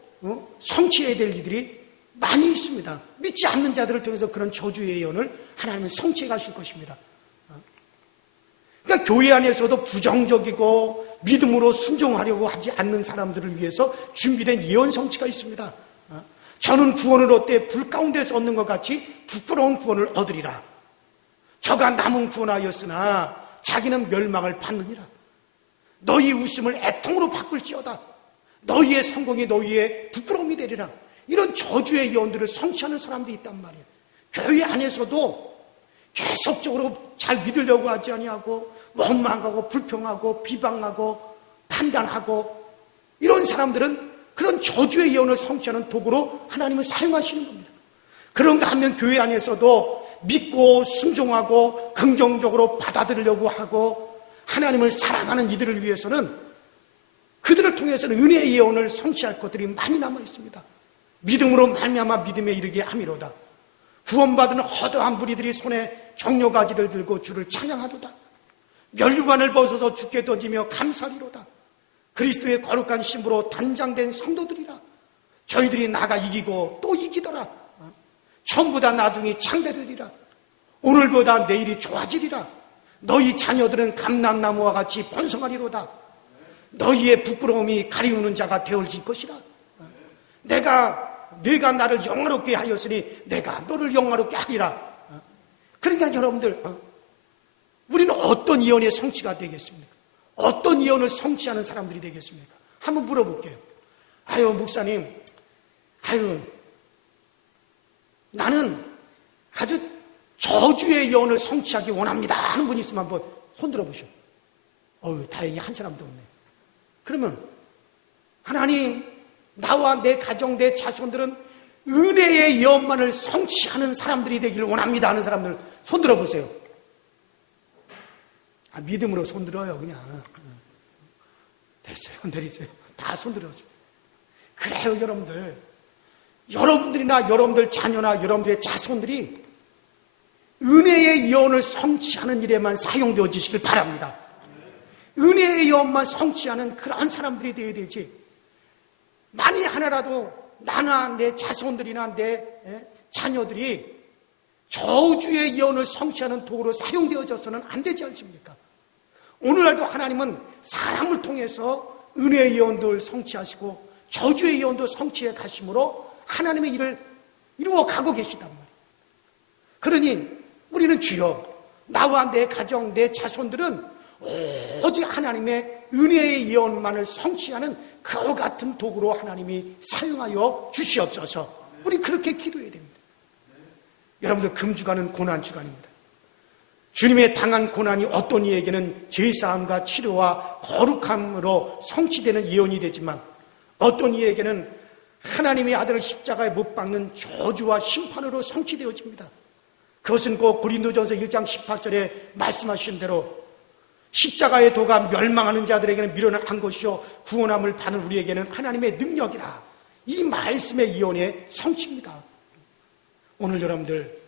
성취해야 될 이들이 많이 있습니다. 믿지 않는 자들을 통해서 그런 저주의 예언을 하나님은 성취해 가실 것입니다. 그러니까 교회 안에서도 부정적이고 믿음으로 순종하려고 하지 않는 사람들을 위해서 준비된 예언 성취가 있습니다. 저는 구원을 얻되 불 가운데서 얻는 것 같이 부끄러운 구원을 얻으리라. 저가 남은 구원하였으나 자기는 멸망을 받느니라. 너희 웃음을 애통으로 바꿀지어다. 너희의 성공이 너희의 부끄러움이 되리라. 이런 저주의 예언들을 성취하는 사람들이 있단 말이에요. 교회 안에서도 계속적으로 잘 믿으려고 하지 아니하고 원망하고 불평하고 비방하고 판단하고 이런 사람들은 그런 저주의 예언을 성취하는 도구로 하나님을 사용하시는 겁니다. 그런가 하면 교회 안에서도 믿고 순종하고 긍정적으로 받아들이려고 하고 하나님을 사랑하는 이들을 위해서는 그들을 통해서는 은혜의 예언을 성취할 것들이 많이 남아 있습니다. 믿음으로 말미암아 믿음에 이르게 함이로다. 구원받은 허다한 무리들이 손에 종려가지를 들고 주를 찬양하도다. 면류관을 벗어서 주께 던지며 감사리로다. 그리스도의 거룩한 신부로 단장된 성도들이라. 저희들이 나가 이기고 또 이기더라. 전부 다 나중에 창대되리라. 오늘보다 내일이 좋아지리라. 너희 자녀들은 감람나무와 같이 번성하리로다. 너희의 부끄러움이 가리우는 자가 되어질 것이라. 네가 나를 영화롭게 하였으니 내가 너를 영화롭게 하리라. 그러니까 여러분들, 우리는 어떤 예언의 성취가 되겠습니까? 어떤 예언을 성취하는 사람들이 되겠습니까? 한번 물어볼게요. 목사님, 나는 아주 저주의 예언을 성취하기 원합니다 하는 분이 있으면 한번 손 들어보시오. 다행히 한 사람도 없네. 그러면 하나님, 나와 내 가정, 내 자손들은 은혜의 예언만을 성취하는 사람들이 되기를 원합니다 하는 사람들 손 들어보세요. 믿음으로 손 들어요. 그냥 됐어요. 내리세요. 다 손 들어줘. 그래요. 여러분들이나 여러분들 자녀나 여러분들의 자손들이 은혜의 예언을 성취하는 일에만 사용되어지시길 바랍니다. 은혜의 예언만 성취하는 그런 사람들이 되어야 되지. 만일 하나라도 나나 내 자손들이나 내 자녀들이 저주의 예언을 성취하는 도구로 사용되어져서는 안 되지 않습니까? 오늘날도 하나님은 사람을 통해서 은혜의 예언도 성취하시고 저주의 예언도 성취해 가심으로 하나님의 일을 이루어 가고 계시단 말이에요. 그러니 우리는 주여, 나와 내 가정, 내 자손들은 오직 하나님의 은혜의 예언만을 성취하는 그와 같은 도구로 하나님이 사용하여 주시옵소서. 우리 그렇게 기도해야 됩니다. 여러분들, 금주간은 고난주간입니다. 주님의 당한 고난이 어떤 이에게는 죄사함과 치료와 거룩함으로 성취되는 예언이 되지만 어떤 이에게는 하나님의 아들을 십자가에 못 박는 저주와 심판으로 성취되어집니다. 그것은 곧 고린도전서 1장 18절에 말씀하신 대로 십자가의 도가 멸망하는 자들에게는 미련한 것이요 구원함을 받는 우리에게는 하나님의 능력이라. 이 말씀의 예언의 성취입니다. 오늘 여러분들,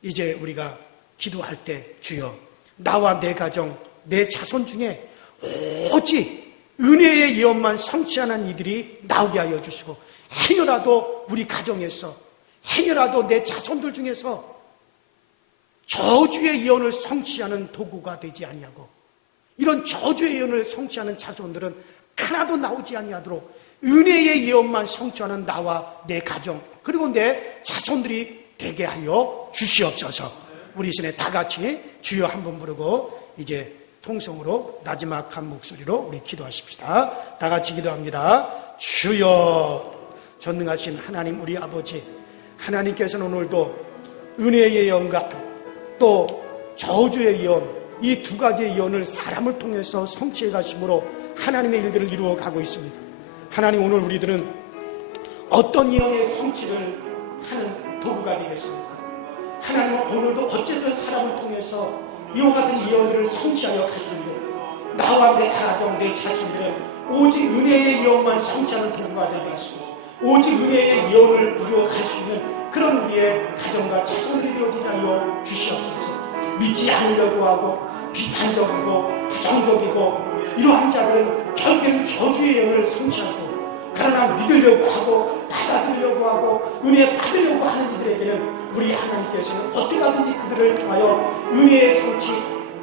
이제 우리가 기도할 때 주여, 나와 내 가정, 내 자손 중에 오직 은혜의 예언만 성취하는 이들이 나오게 하여 주시고, 행여라도 우리 가정에서, 행여라도 내 자손들 중에서 저주의 예언을 성취하는 도구가 되지 아니하고 이런 저주의 예언을 성취하는 자손들은 하나도 나오지 아니하도록 은혜의 예언만 성취하는 나와 내 가정 그리고 내 자손들이 되게 하여 주시옵소서. 우리 이전에 다 같이 주여 한번 부르고 이제 통성으로 나지막한 목소리로 우리 기도하십시다. 다 같이 기도합니다. 주여, 전능하신 하나님 우리 아버지, 하나님께서는 오늘도 은혜의 예언과 또 저주의 예언, 이 두 가지의 예언을 사람을 통해서 성취해 가심으로 하나님의 일들을 이루어 가고 있습니다. 하나님, 오늘 우리들은 어떤 예언의 성취를 하는 도구가 되겠습니까? 하나님은 오늘도 어쨌든 사람을 통해서 이와 같은 예언들을 성취하여 가시는데 나와 내 가정, 내 자손들은 오직 은혜의 예언만 성취하는 도구가 되게 하시고 오직 은혜의 예언을 이루어 갈 수 있는 그런 우리의 가정과 자손들이 되어지게 하여 주시옵소서. 믿지 않으려고 하고 비판적이고 부정적이고 이러한 자들은 결국에는 저주의 예언을 성취하고, 그러나 믿으려고 하고 받아들이려고 하고 은혜 받으려고 하는 이들에게는 우리 하나님께서는 어떻게 하든지 그들을 통하여 은혜의 성취,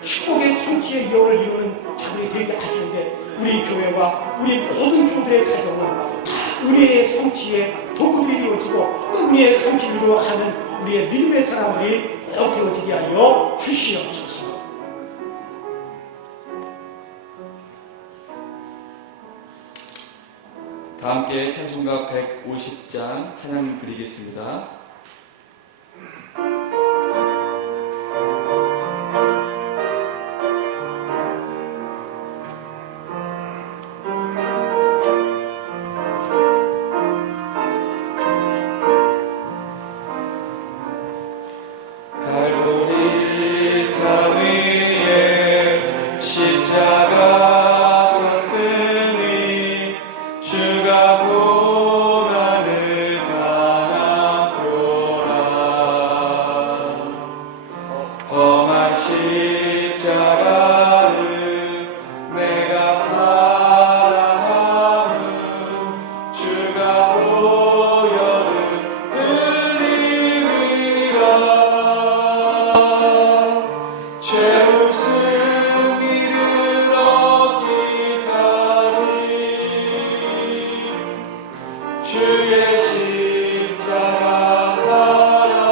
축복의 성취의 여를 이루는 자들이 되게 하시는데 우리 교회와 우리 모든 교들의 가정은 다 은혜의 성취의 도구들이 이루어지고 또 은혜의 성취를 이루어하는 우리의 믿음의 사람들이 꼭 되어지게 하여 주시옵소서. 다 함께 찬송가 150장 찬양 드리겠습니다. 갈보리 산 위에 십자가 섰으니 주가 고난을 당하도다. 험한 십자가를 내가 사랑하는 주가 보혈을 흘리리라. 죄우 승리를 얻기까지 주의 십자가 사랑하리.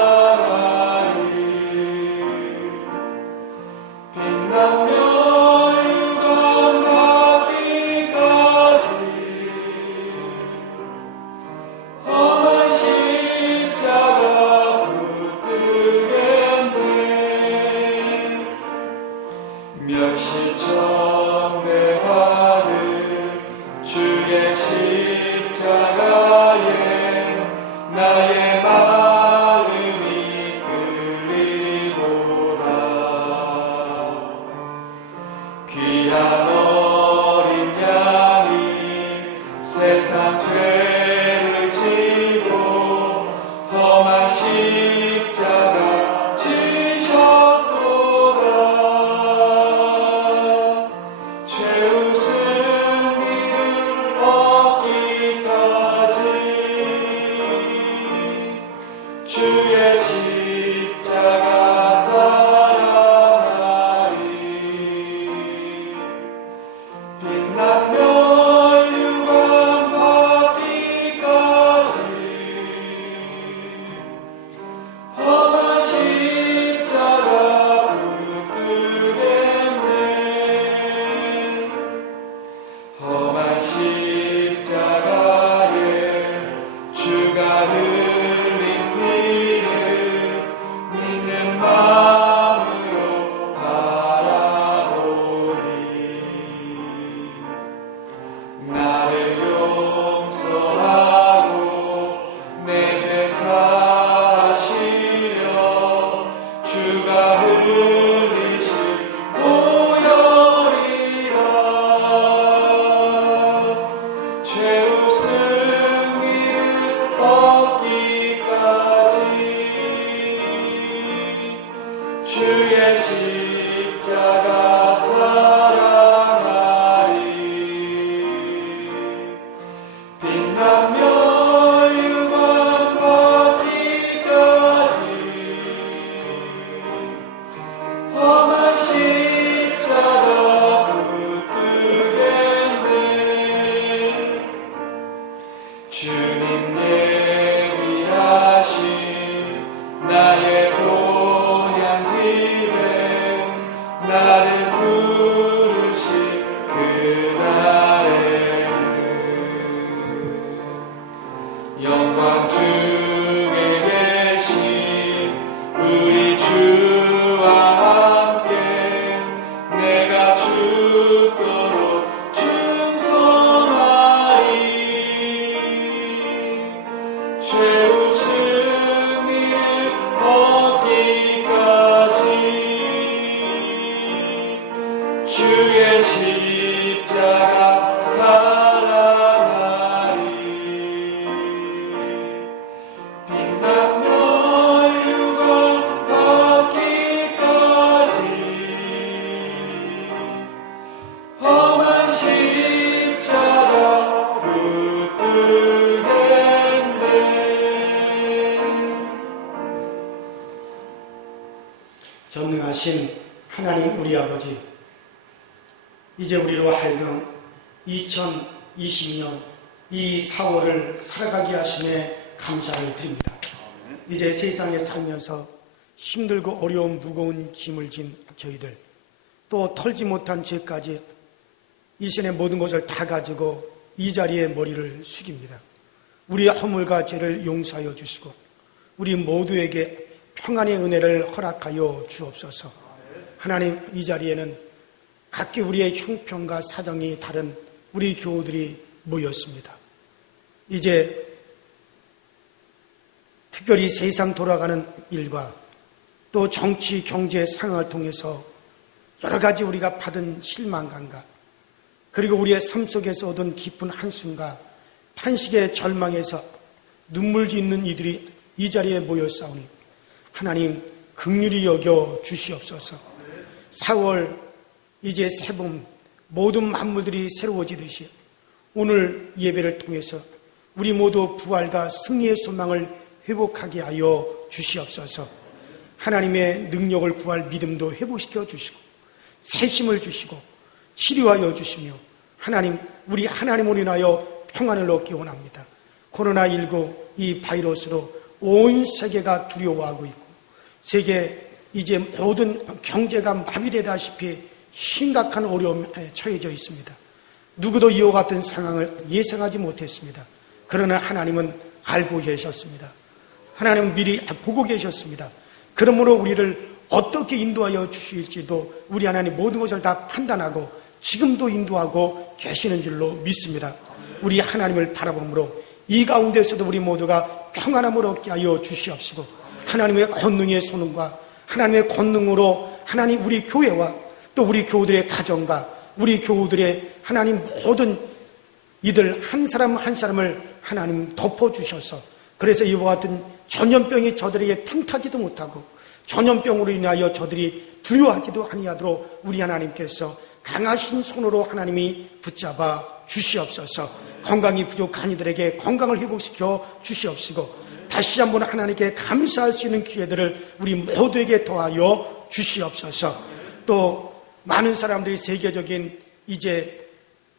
빛나며 유감 받기까지 험한 십자가 붙들겠네. 멸시천대 받을 주의 십자가에 나의 마음이 끌리도다. 귀한 어린 양이 세상 죄를 지고 험한 십자가 지셨도다. 죄우 승리를 얻기까지 주의 십자가 사랑하리. 빛나며 유감 받기까지 험한 십자가 붙들겠네. 험한 십자가에 주가 흘린 피를 믿는 마음으로 바라보니 나를 용서하고 내 죄 사시려 주가 흘리신 보혈이라. 죄우 승리를 얻기까지 주의 십자가 사랑하리. 빛나며 유감 받기까지 험한 십자가 붙들겠네. 주님 예비하신 나의 본향집에 나를 부르신 그날에는 영광 중에 계신 우리 주와 함께 내가 죽도록 충성하리. 죄우 승리를 얻기까지 주의 십자가 사랑하리. 빛나며 유감 받기까지 험한 십자가 붙들겠네. 전능하신 하나님 우리 아버지, 이제 우리로 하여금 2020년 이 4월을 살아가게 하심에 감사를 드립니다. 이제 세상에 살면서 힘들고 어려운 무거운 짐을 진 저희들, 또 털지 못한 죄까지 이 시간의 모든 것을 다 가지고 이 자리에 머리를 숙입니다. 우리의 허물과 죄를 용서하여 주시고 우리 모두에게 평안의 은혜를 허락하여 주옵소서. 하나님, 이 자리에는 각기 우리의 형편과 사정이 다른 우리 교우들이 모였습니다. 이제 특별히 세상 돌아가는 일과 또 정치, 경제 상황을 통해서 여러 가지 우리가 받은 실망감과 그리고 우리의 삶 속에서 얻은 깊은 한숨과 탄식의 절망에서 눈물 짓는 이들이 이 자리에 모였사오니 하나님 긍휼히 여겨 주시옵소서. 4월 이제 새봄 모든 만물들이 새로워지듯이 오늘 예배를 통해서 우리 모두 부활과 승리의 소망을 회복하게 하여 주시옵소서. 하나님의 능력을 구할 믿음도 회복시켜 주시고 새 힘을 주시고 치료하여 주시며 하나님, 우리 하나님으로 인하여 평안을 얻기 원합니다. 코로나19 이 바이러스로 온 세계가 두려워하고 있고 세계 이제 모든 경제가 마비되다시피 심각한 어려움에 처해져 있습니다. 누구도 이와 같은 상황을 예상하지 못했습니다. 그러나 하나님은 알고 계셨습니다. 하나님은 미리 보고 계셨습니다. 그러므로 우리를 어떻게 인도하여 주실지도 우리 하나님 모든 것을 다 판단하고 지금도 인도하고 계시는 줄로 믿습니다. 우리 하나님을 바라보므로 이 가운데서도 우리 모두가 평안함을 얻게 하여 주시옵시고 하나님의 권능의 손과 하나님의 권능으로 하나님 우리 교회와 또 우리 교우들의 가정과 우리 교우들의 하나님 모든 이들 한 사람 한 사람을 하나님 덮어주셔서 그래서 이와 같은 전염병이 저들에게 틈타지도 못하고 전염병으로 인하여 저들이 두려워하지도 아니하도록 우리 하나님께서 강하신 손으로 하나님이 붙잡아 주시옵소서. 건강이 부족한 이들에게 건강을 회복시켜 주시옵시고 다시 한번 하나님께 감사할 수 있는 기회들을 우리 모두에게 더하여 주시옵소서. 또 많은 사람들이 세계적인 이제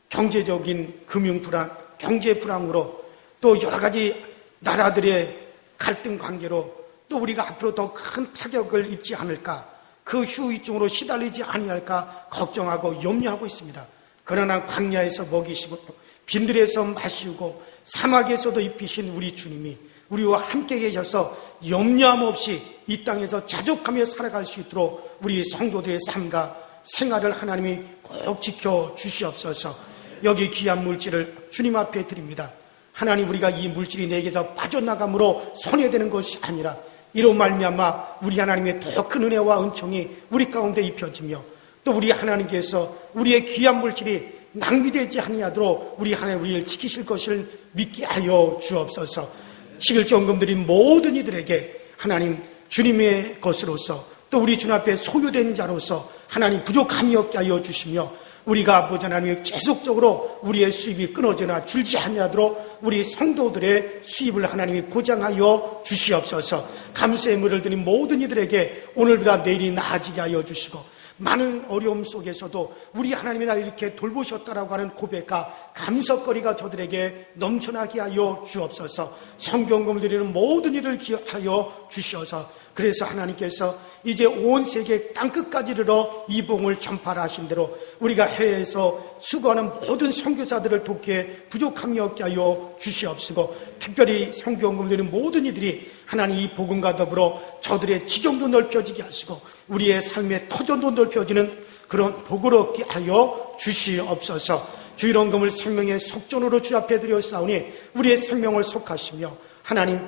경제적인 금융 불안, 경제 불안으로 또 여러 가지 나라들의 갈등 관계로 또 우리가 앞으로 더 큰 타격을 입지 않을까, 그 후유증으로 시달리지 아니할까 걱정하고 염려하고 있습니다. 그러나 광야에서 먹이시고 빈들에서 마시고 사막에서도 입히신 우리 주님이 우리와 함께 계셔서 염려함 없이 이 땅에서 자족하며 살아갈 수 있도록 우리 성도들의 삶과 생활을 하나님이 꼭 지켜 주시옵소서. 여기 귀한 물질을 주님 앞에 드립니다. 하나님, 우리가 이 물질이 내게서 빠져나감으로 손해되는 것이 아니라 이로 말미암아 우리 하나님의 더 큰 은혜와 은총이 우리 가운데 입혀지며 또 우리 하나님께서 우리의 귀한 물질이 낭비되지 아니하도록 우리 하나님 우리를 지키실 것을 믿게 하여 주옵소서. 11조원금 드린 모든 이들에게 하나님 주님의 것으로서 또 우리 주님 앞에 소유된 자로서 하나님 부족함이 없게 하여 주시며 우리가 아버지 하나님 계속적으로 우리의 수입이 끊어지나 줄지 아니하도록 우리 성도들의 수입을 하나님이 보장하여 주시옵소서. 감사의 물을 드린 모든 이들에게 오늘보다 내일이 나아지게 하여 주시고 많은 어려움 속에서도 우리 하나님이 날 이렇게 돌보셨다라고 하는 고백과 감사거리가 저들에게 넘쳐나게 하여 주옵소서. 성경금을 드리는 모든 이를 기억하여 주셔서 그래서 하나님께서 이제 온 세계 땅끝까지 이르러 이 복음을 전파를 하신 대로 우리가 해외에서 수고하는 모든 선교사들을 돕기에 부족함이 없게 하여 주시옵시고 특별히 성경금을 드리는 모든 이들이 하나님 이 복음과 더불어 저들의 지경도 넓혀지게 하시고 우리의 삶의 터전도 넓혀지는 그런 복을 얻게 하여 주시옵소서. 주일원금을 생명의 속전으로 주 앞에 드렸사오니 우리의 생명을 속하시며 하나님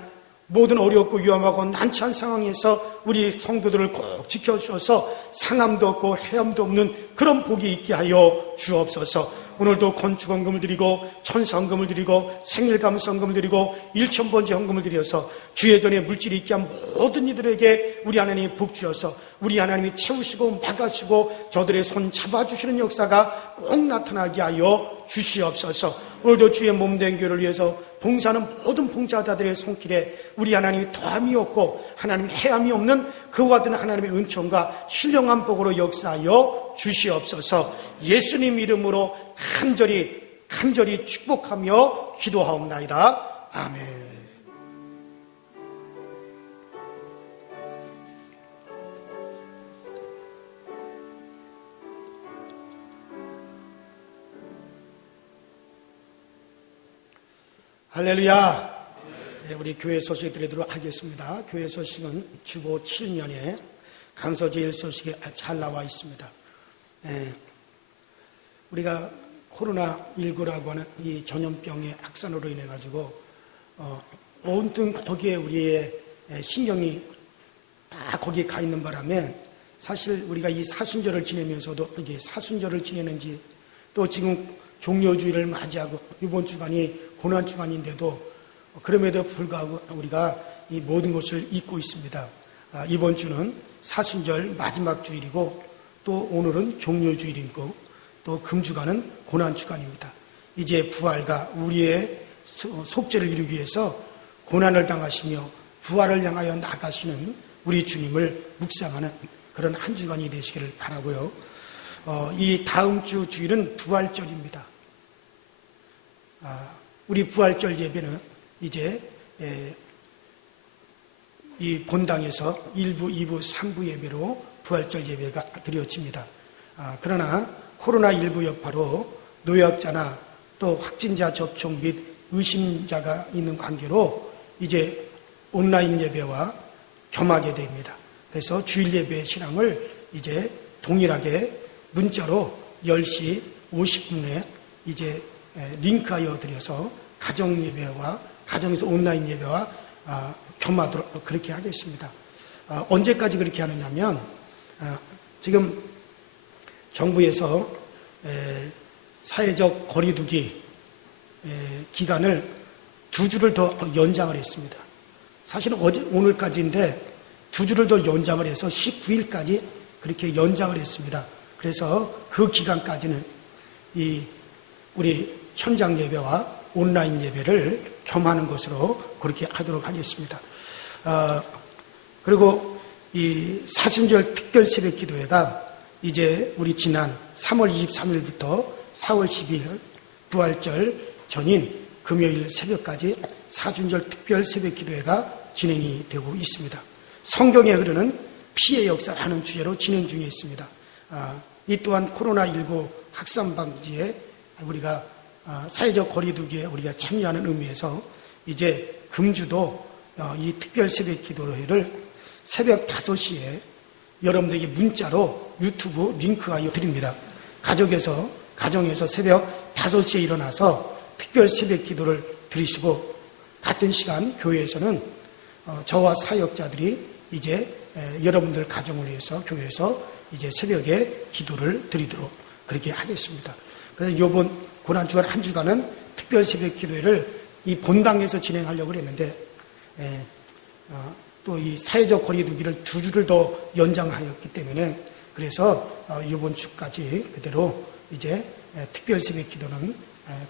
모든 어렵고 위험하고 난처한 상황에서 우리 성도들을 꼭 지켜주셔서 상함도 없고 헤엄도 없는 그런 복이 있게 하여 주옵소서. 오늘도 건축원금을 드리고 천사원금을 드리고 생일감사원금을 드리고 일천번째 헌금을 드려서 주의 전에 물질이 있게 한 모든 이들에게 우리 하나님 복 주셔서 우리 하나님이 채우시고 막아주시고 저들의 손 잡아주시는 역사가 꼭 나타나게 하여 주시옵소서. 오늘도 주의 몸된 교회를 위해서 봉사하는 모든 봉사자들의 손길에 우리 하나님이 더함이 없고 하나님 해함이 없는 그와 같은 하나님의 은총과 신령한 복으로 역사하여 주시옵소서. 예수님 이름으로 간절히 축복하며 기도하옵나이다. 아멘. 할렐루야. 네, 우리 교회 소식 드리도록 하겠습니다. 교회 소식은 주보 7년에 강서제일 소식에 잘 나와 있습니다. 우리가 코로나19라고 하는 이 전염병의 확산으로 인해 가지고 온통 거기에 우리의 신경이 다 거기에 가 있는 바람에 사실 우리가 이 사순절을 지내면서도 이게 사순절을 지내는지 또 지금 종료주의를 맞이하고 이번 주간이 고난주간인데도 그럼에도 불구하고 우리가 이 모든 것을 잊고 있습니다. 이번 주는 사순절 마지막 주일이고 또 오늘은 종료주일이고 또 금주간은 고난주간입니다. 이제 부활과 우리의 속죄를 이루기 위해서 고난을 당하시며 부활을 향하여 나가시는 우리 주님을 묵상하는 그런 한 주간이 되시기를 바라고요. 이 다음 주 주일은 부활절입니다. 우리 부활절 예배는 이제 이 본당에서 1부, 2부, 3부 예배로 부활절 예배가 드려집니다. 그러나 코로나19 여파로 노약자나 또 확진자 접촉 및 의심자가 있는 관계로 이제 온라인 예배와 겸하게 됩니다. 그래서 주일 예배의 신앙을 이제 동일하게 문자로 10시 50분에 이제 링크하여 드려서 가정 예배와 가정에서 온라인 예배와 겸하도록 그렇게 하겠습니다. 언제까지 그렇게 하느냐면 지금 정부에서 사회적 거리두기 기간을 2주를 더 연장을 했습니다. 사실은 오늘까지인데 2주를 더 연장을 해서 19일까지 그렇게 연장을 했습니다. 그래서 그 기간까지는 우리 현장 예배와 온라인 예배를 겸하는 것으로 그렇게 하도록 하겠습니다. 그리고 이 사순절 특별 새벽 기도회가 이제 우리 지난 3월 23일부터 4월 10일 부활절 전인 금요일 새벽까지 사순절 특별 새벽 기도회가 진행이 되고 있습니다. 성경에 흐르는 피해 역사라는 주제로 진행 중에 있습니다. 이 또한 코로나19 확산 방지에 우리가 사회적 거리두기에 우리가 참여하는 의미에서 이제 금주도 이 특별 새벽 기도회를 새벽 5시에 여러분들에게 문자로 유튜브 링크하여 드립니다. 가정에서 새벽 5시에 일어나서 특별 새벽 기도를 드리시고 같은 시간 교회에서는 저와 사역자들이 이제 여러분들 가정을 위해서 교회에서 이제 새벽에 기도를 드리도록 그렇게 하겠습니다. 그래서 이번 고난주간 한 주간은 특별 새벽 기도회를 이 본당에서 진행하려고 했는데 또 이 사회적 거리두기를 2주를 더 연장하였기 때문에 그래서 이번 주까지 그대로 이제 특별 새벽 기도는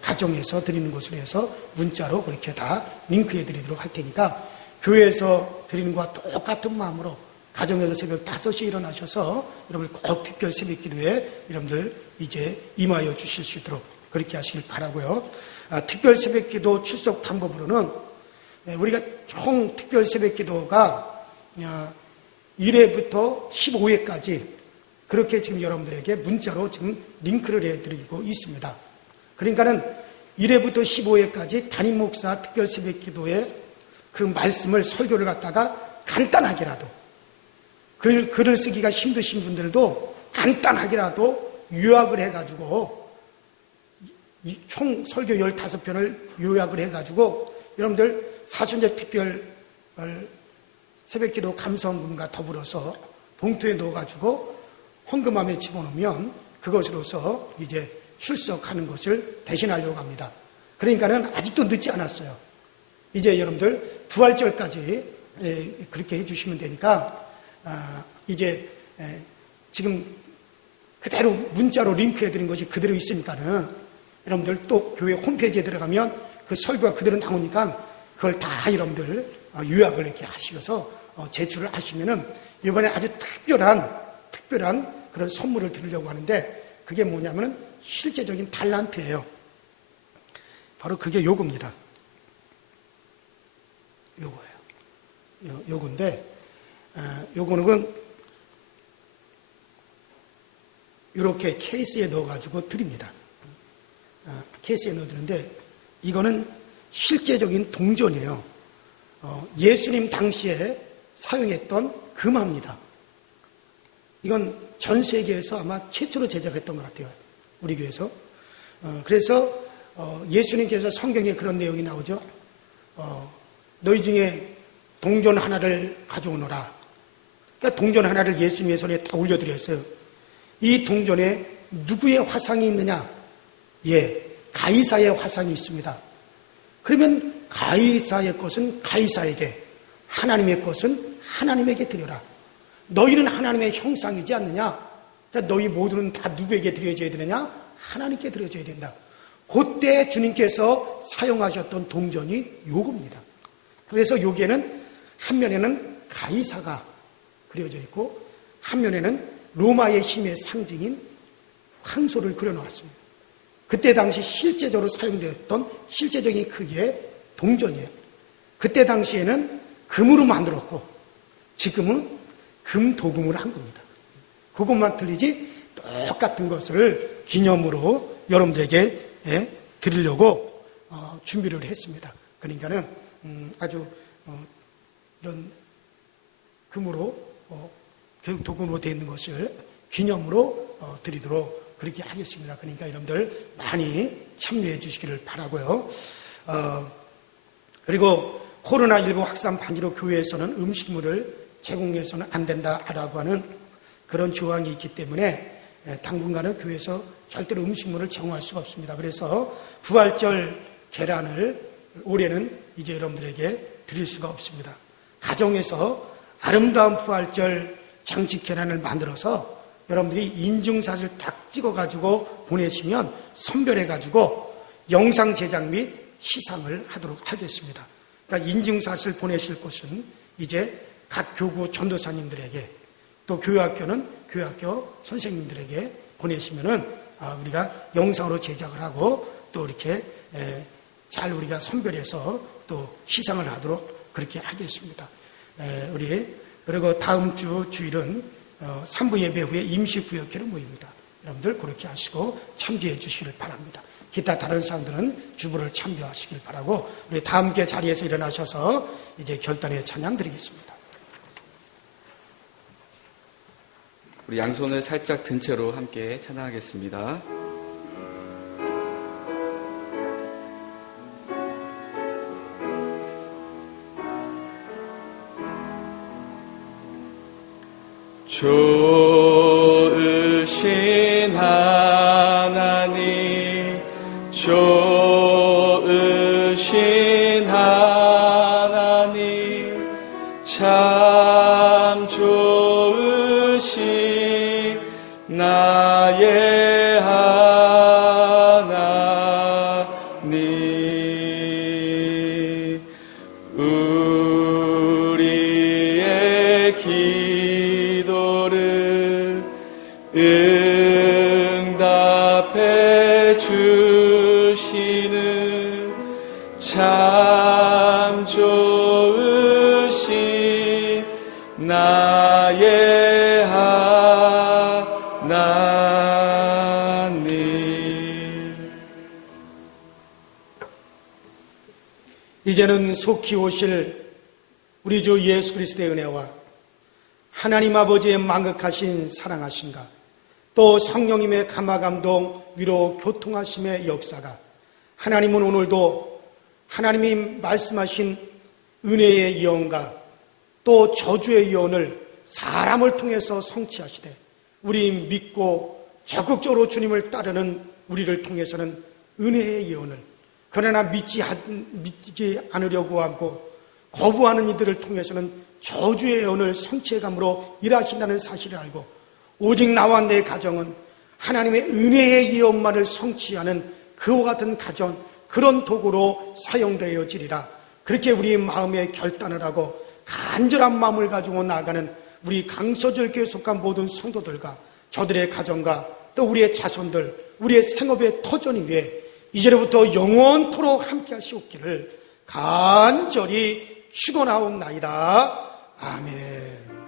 가정에서 드리는 것으로 해서 문자로 그렇게 다 링크해 드리도록 할 테니까 교회에서 드리는 것과 똑같은 마음으로 가정에서 새벽 5시에 일어나셔서 여러분들 꼭 특별 새벽 기도에 여러분들 이제 임하여 주실 수 있도록 그렇게 하시길 바라고요. 특별 새벽 기도 출석 방법으로는 우리가 총 특별 새벽 기도가 1회부터 15회까지 그렇게 지금 여러분들에게 문자로 지금 링크를 해드리고 있습니다. 그러니까는 1회부터 15회까지 담임 목사 특별 새벽 기도에 그 말씀을 설교를 갖다가 간단하게라도 글을 쓰기가 힘드신 분들도 간단하게라도 요약을 해가지고 총 설교 15편을 요약을 해가지고 여러분들 사순절 특별 새벽기도 감성금과 더불어서 봉투에 넣어가지고 헌금함에 집어넣으면 그것으로서 이제 출석하는 것을 대신하려고 합니다. 그러니까는 아직도 늦지 않았어요. 이제 여러분들 부활절까지 그렇게 해주시면 되니까 이제 지금 그대로 문자로 링크해드린 것이 그대로 있으니까는 여러분들 또 교회 홈페이지에 들어가면 그 설교가 그대로 나오니까 그걸 다 여러분들 요약을 이렇게 하시면서 제출을 하시면은 이번에 아주 특별한 그런 선물을 드리려고 하는데 그게 뭐냐면은 실제적인 달란트예요. 바로 그게 요겁니다. 요거예요. 요건데 요거는 이렇게 케이스에 넣어가지고 드립니다. 케이스에 넣어드는데 이거는 실제적인 동전이에요. 예수님 당시에 사용했던 금화입니다. 이건 전 세계에서 아마 최초로 제작했던 것 같아요. 우리 교회에서. 그래서 예수님께서 성경에 그런 내용이 나오죠. 너희 중에 동전 하나를 가져오너라. 그러니까 동전 하나를 예수님의 손에 딱 올려드렸어요. 이 동전에 누구의 화상이 있느냐? 예, 가이사의 화상이 있습니다. 그러면 가이사의 것은 가이사에게, 하나님의 것은 하나님에게 드려라. 너희는 하나님의 형상이지 않느냐? 그러니까 너희 모두는 다 누구에게 드려져야 되느냐? 하나님께 드려져야 된다. 그때 주님께서 사용하셨던 동전이 요겁니다. 그래서 여기에는 한 면에는 가이사가 그려져 있고 한 면에는 로마의 힘의 상징인 황소를 그려놓았습니다. 그때 당시 실제적으로 사용되었던 실제적인 크기의 동전이에요. 그때 당시에는 금으로 만들었고 지금은 금도금으로 한 겁니다. 그것만 틀리지 똑같은 것을 기념으로 여러분들에게 드리려고 준비를 했습니다. 그러니까는 아주 이런 금으로 도금으로 되어 있는 것을 기념으로 드리도록 그렇게 하겠습니다. 그러니까 여러분들 많이 참여해 주시기를 바라고요. 그리고 코로나19 확산 방지로 교회에서는 음식물을 제공해서는 안 된다라고 하는 그런 조항이 있기 때문에 당분간은 교회에서 절대로 음식물을 제공할 수가 없습니다. 그래서 부활절 계란을 올해는 이제 여러분들에게 드릴 수가 없습니다. 가정에서 아름다운 부활절 장식 계란을 만들어서 여러분들이 인증샷을 딱 찍어가지고 보내시면 선별해가지고 영상 제작 및 시상을 하도록 하겠습니다. 그러니까 인증샷을 보내실 곳은 이제 각 교구 전도사님들에게 또 교회학교는 교회학교 선생님들에게 보내시면은 우리가 영상으로 제작을 하고 또 이렇게 잘 우리가 선별해서 또 시상을 하도록 그렇게 하겠습니다. 그리고 다음 주 주일은 3부 예배 후에 임시구역회로 모입니다. 여러분들 그렇게 하시고 참조해 주시길 바랍니다. 기타 다른 사람들은 주부를 참여하시길 바라고 우리 다 함께 자리에서 일어나셔서 이제 결단의 찬양 드리겠습니다. 우리 양손을 살짝 든 채로 함께 찬양하겠습니다. 좋으신 하나님, 좋으신 하나님, 참 좋으신 나의 하나님, 우리의 기도를 응답해 주시는 참 좋으신 나의 하나님. 이제는 속히 오실 우리 주 예수 그리스도의 은혜와 하나님 아버지의 만극하신 사랑하신가 또 성령님의 감화감동 위로 교통하심의 역사가 하나님은 오늘도 하나님이 말씀하신 은혜의 예언과 또 저주의 예언을 사람을 통해서 성취하시되 우리 믿고 적극적으로 주님을 따르는 우리를 통해서는 은혜의 예언을 그러나 믿지 않으려고 하고 거부하는 이들을 통해서는 저주의 언을 성취해감으로 일하신다는 사실을 알고 오직 나와 내 가정은 하나님의 은혜의 이 엄마를 성취하는 그와 같은 가정, 그런 도구로 사용되어지리라. 그렇게 우리 마음에 결단을 하고 간절한 마음을 가지고 나아가는 우리 강서절교에 속한 모든 성도들과 저들의 가정과 또 우리의 자손들, 우리의 생업의 터전 위에 이제로부터 영원토록 함께 하시옵기를 간절히 축원하옵나이다. 아멘.